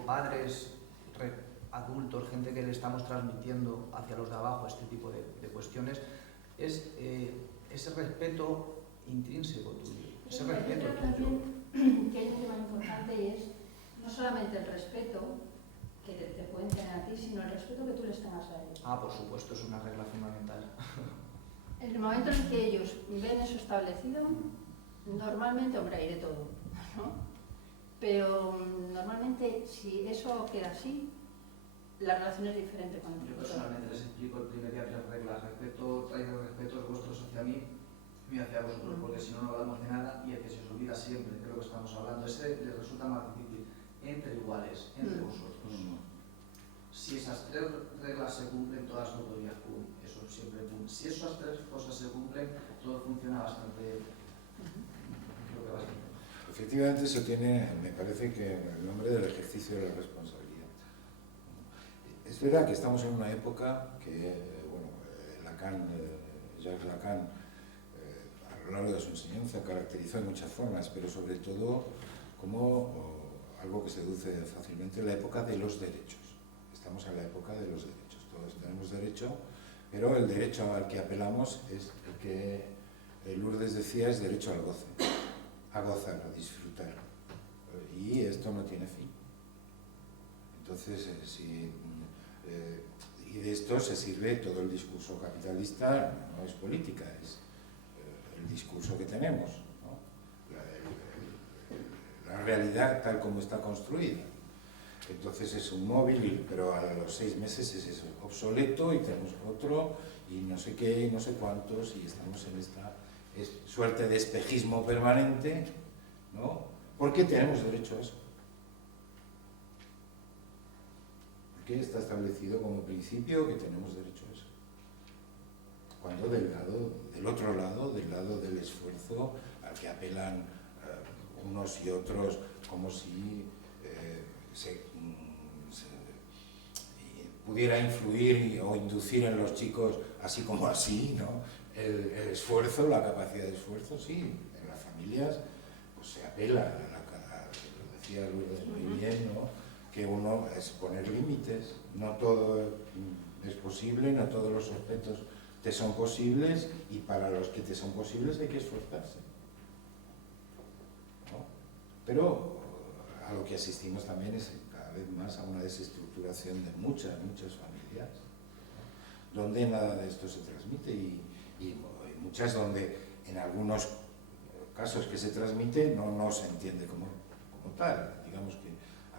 Padres, adultos, gente que le estamos transmitiendo hacia los de abajo este tipo de cuestiones, es ese respeto intrínseco tuyo, ese respeto tuyo. También que hay un tema importante y es no solamente el respeto que te pueden tener a ti, sino el respeto que tú les tengas a ellos. Ah, por supuesto, es una regla fundamental. En el momento en que ellos ven eso establecido, normalmente, hombre, hay de todo, ¿no? Pero normalmente, si eso queda así, la relación es diferente con el Yo tutor. personalmente les explico el primer día 3 reglas. Respeto, traigo respetos vuestros hacia mí y hacia vosotros, porque si no, no hablamos de nada, y el que se os olvida siempre de lo que estamos hablando, ese les resulta más difícil. Entre iguales, entre vosotros. Si esas 3 reglas se cumplen, todas las autoridades, pum, eso siempre pum. Si esas 3 cosas se cumplen, todo funciona bastante, creo que bastante. Efectivamente, eso tiene, me parece que el nombre del ejercicio de la responsabilidad. Es verdad que estamos en una época que, bueno, Jacques Lacan, a lo largo de su enseñanza caracterizó de muchas formas, pero sobre todo como algo que seduce fácilmente, la época de los derechos. Estamos en la época de los derechos. Todos tenemos derecho, pero el derecho al que apelamos es el que Lourdes decía, es derecho al goce, a gozar, a disfrutar. Y esto no tiene fin. Entonces, y de esto se sirve todo el discurso capitalista, no es política, es el discurso que tenemos, ¿no? La realidad tal como está construida. Entonces es un móvil, pero a los 6 meses es eso, obsoleto, y tenemos otro, y no sé qué, y no sé cuántos, y estamos en esta suerte de espejismo permanente, ¿no? ¿Por qué tenemos derecho a eso? ¿Por qué está establecido como principio que tenemos derecho a eso? Cuando del otro lado, del lado del esfuerzo al que apelan unos y otros, como si pudiera influir o inducir en los chicos así como así, ¿no? El esfuerzo, la capacidad de esfuerzo, sí, en las familias pues se apela lo decía Lourdes muy bien, ¿no? Que uno es poner límites, no todo es posible, no todos los aspectos te son posibles, y para los que te son posibles hay que esforzarse, ¿no? Pero a lo que asistimos también es cada vez más a una desestructuración de muchas familias, ¿no? Donde nada de esto se transmite, y muchas donde en algunos casos que se transmite no se entiende como tal. Digamos que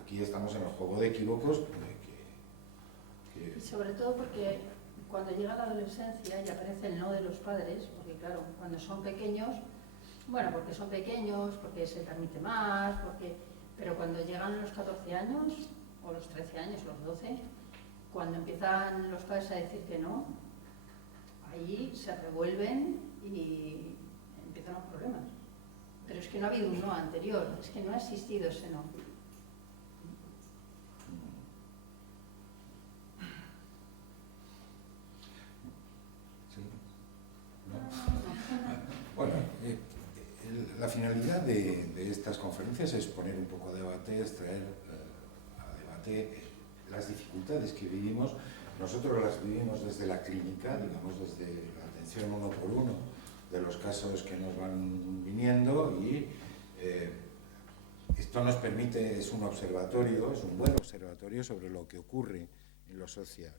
aquí estamos en el juego de equívocos Y sobre todo porque cuando llega la adolescencia y aparece el no de los padres, porque claro, cuando son pequeños, bueno, porque son pequeños, porque se transmite más, pero cuando llegan los 14 años, o los 13 años, o los 12, cuando empiezan los padres a decir que no, ahí se revuelven y empiezan los problemas. Pero es que no ha habido un no anterior, es que no ha existido ese no. Bueno, la finalidad de estas conferencias es poner un poco a debate, es traer a debate las dificultades que vivimos. Nosotros las vivimos desde la clínica, digamos, desde la atención uno por uno de los casos que nos van viniendo, y esto nos permite, es un observatorio, es un buen observatorio sobre lo que ocurre en lo social.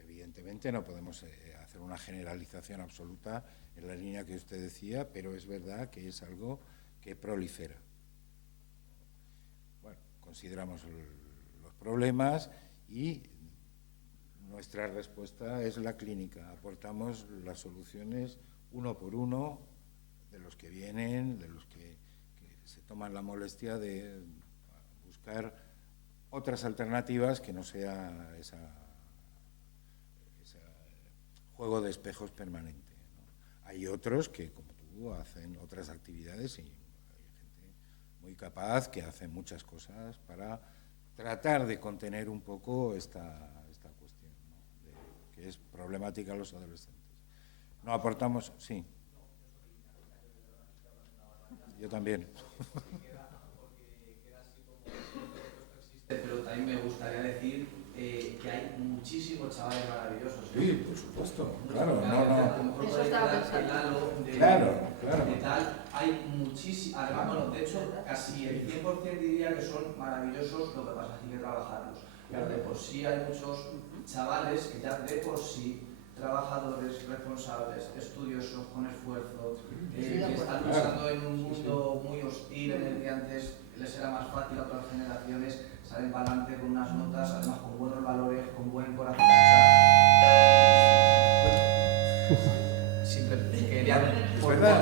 Evidentemente no podemos hacer una generalización absoluta en la línea que usted decía, pero es verdad que es algo que prolifera. Bueno, consideramos los problemas y nuestra respuesta es la clínica. Aportamos las soluciones uno por uno de los que vienen, de los que se toman la molestia de buscar otras alternativas que no sea ese juego de espejos permanente, ¿no? Hay otros que, como tú, hacen otras actividades, y hay gente muy capaz que hace muchas cosas para tratar de contener un poco esta cuestión, ¿no? Que es problemática a los adolescentes. No aportamos, sí. Yo también. Pero también me gustaría decir que hay muchísimos chavales maravillosos. Sí, por supuesto. Claro, Eso estaba pensando. Claro. Tal, hay muchísimos. Además, bueno, de hecho, casi el 100% diría que son maravillosos, lo que pasa es que hay que trabajarlos. Pero de por sí hay muchos chavales que ya de por sí, trabajadores, responsables, estudiosos, con esfuerzo, que están luchando en un mundo muy hostil en el que antes les era más fácil a otras generaciones, salen para adelante con unas notas, además con buenos valores, con buen corazón. Simplemente quería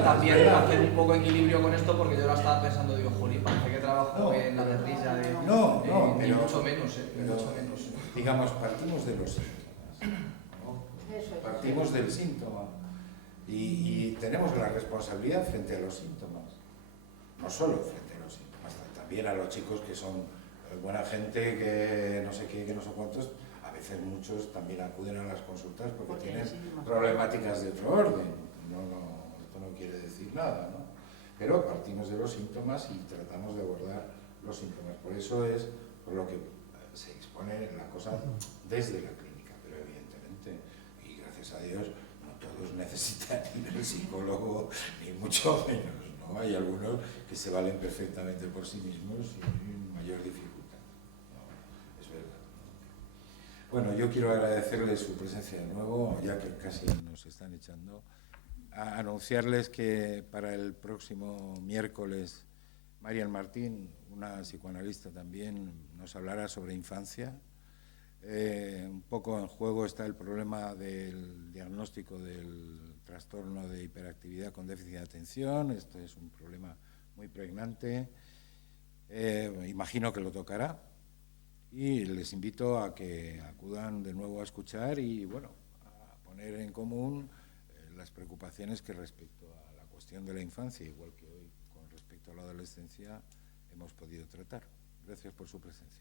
también hacer un poco de equilibrio con esto, porque yo lo estaba pensando, digo, jolín, parece que trabajo en la guerrilla de... pero mucho menos, mucho menos. Digamos, partimos de los síntomas. Partimos del síntoma y tenemos la responsabilidad frente a los síntomas, no solo frente a los síntomas, también a los chicos que son buena gente, que no sé qué, que no sé cuántos. A veces muchos también acuden a las consultas porque tienen problemáticas de otro orden. Esto no quiere decir nada, ¿no? Pero partimos de los síntomas y tratamos de abordar los síntomas. Por eso es por lo que se expone la cosa desde la clínica, pero evidentemente, y gracias a Dios, no todos necesitan ir al psicólogo, ni mucho menos, ¿no? Hay algunos que se valen perfectamente por sí mismos sin mayor dificultad, ¿no? Es verdad. Bueno, yo quiero agradecerles su presencia de nuevo, ya que casi nos están echando, a anunciarles que para el próximo miércoles Marian Martín, una psicoanalista también, nos hablará sobre infancia. Un poco en juego está el problema del diagnóstico del trastorno de hiperactividad con déficit de atención. Este es un problema muy pregnante. Imagino que lo tocará. Y les invito a que acudan de nuevo a escuchar y, bueno, a poner en común las preocupaciones que respecto a la cuestión de la infancia, igual que hoy con respecto a la adolescencia, hemos podido tratar. Gracias por su presencia.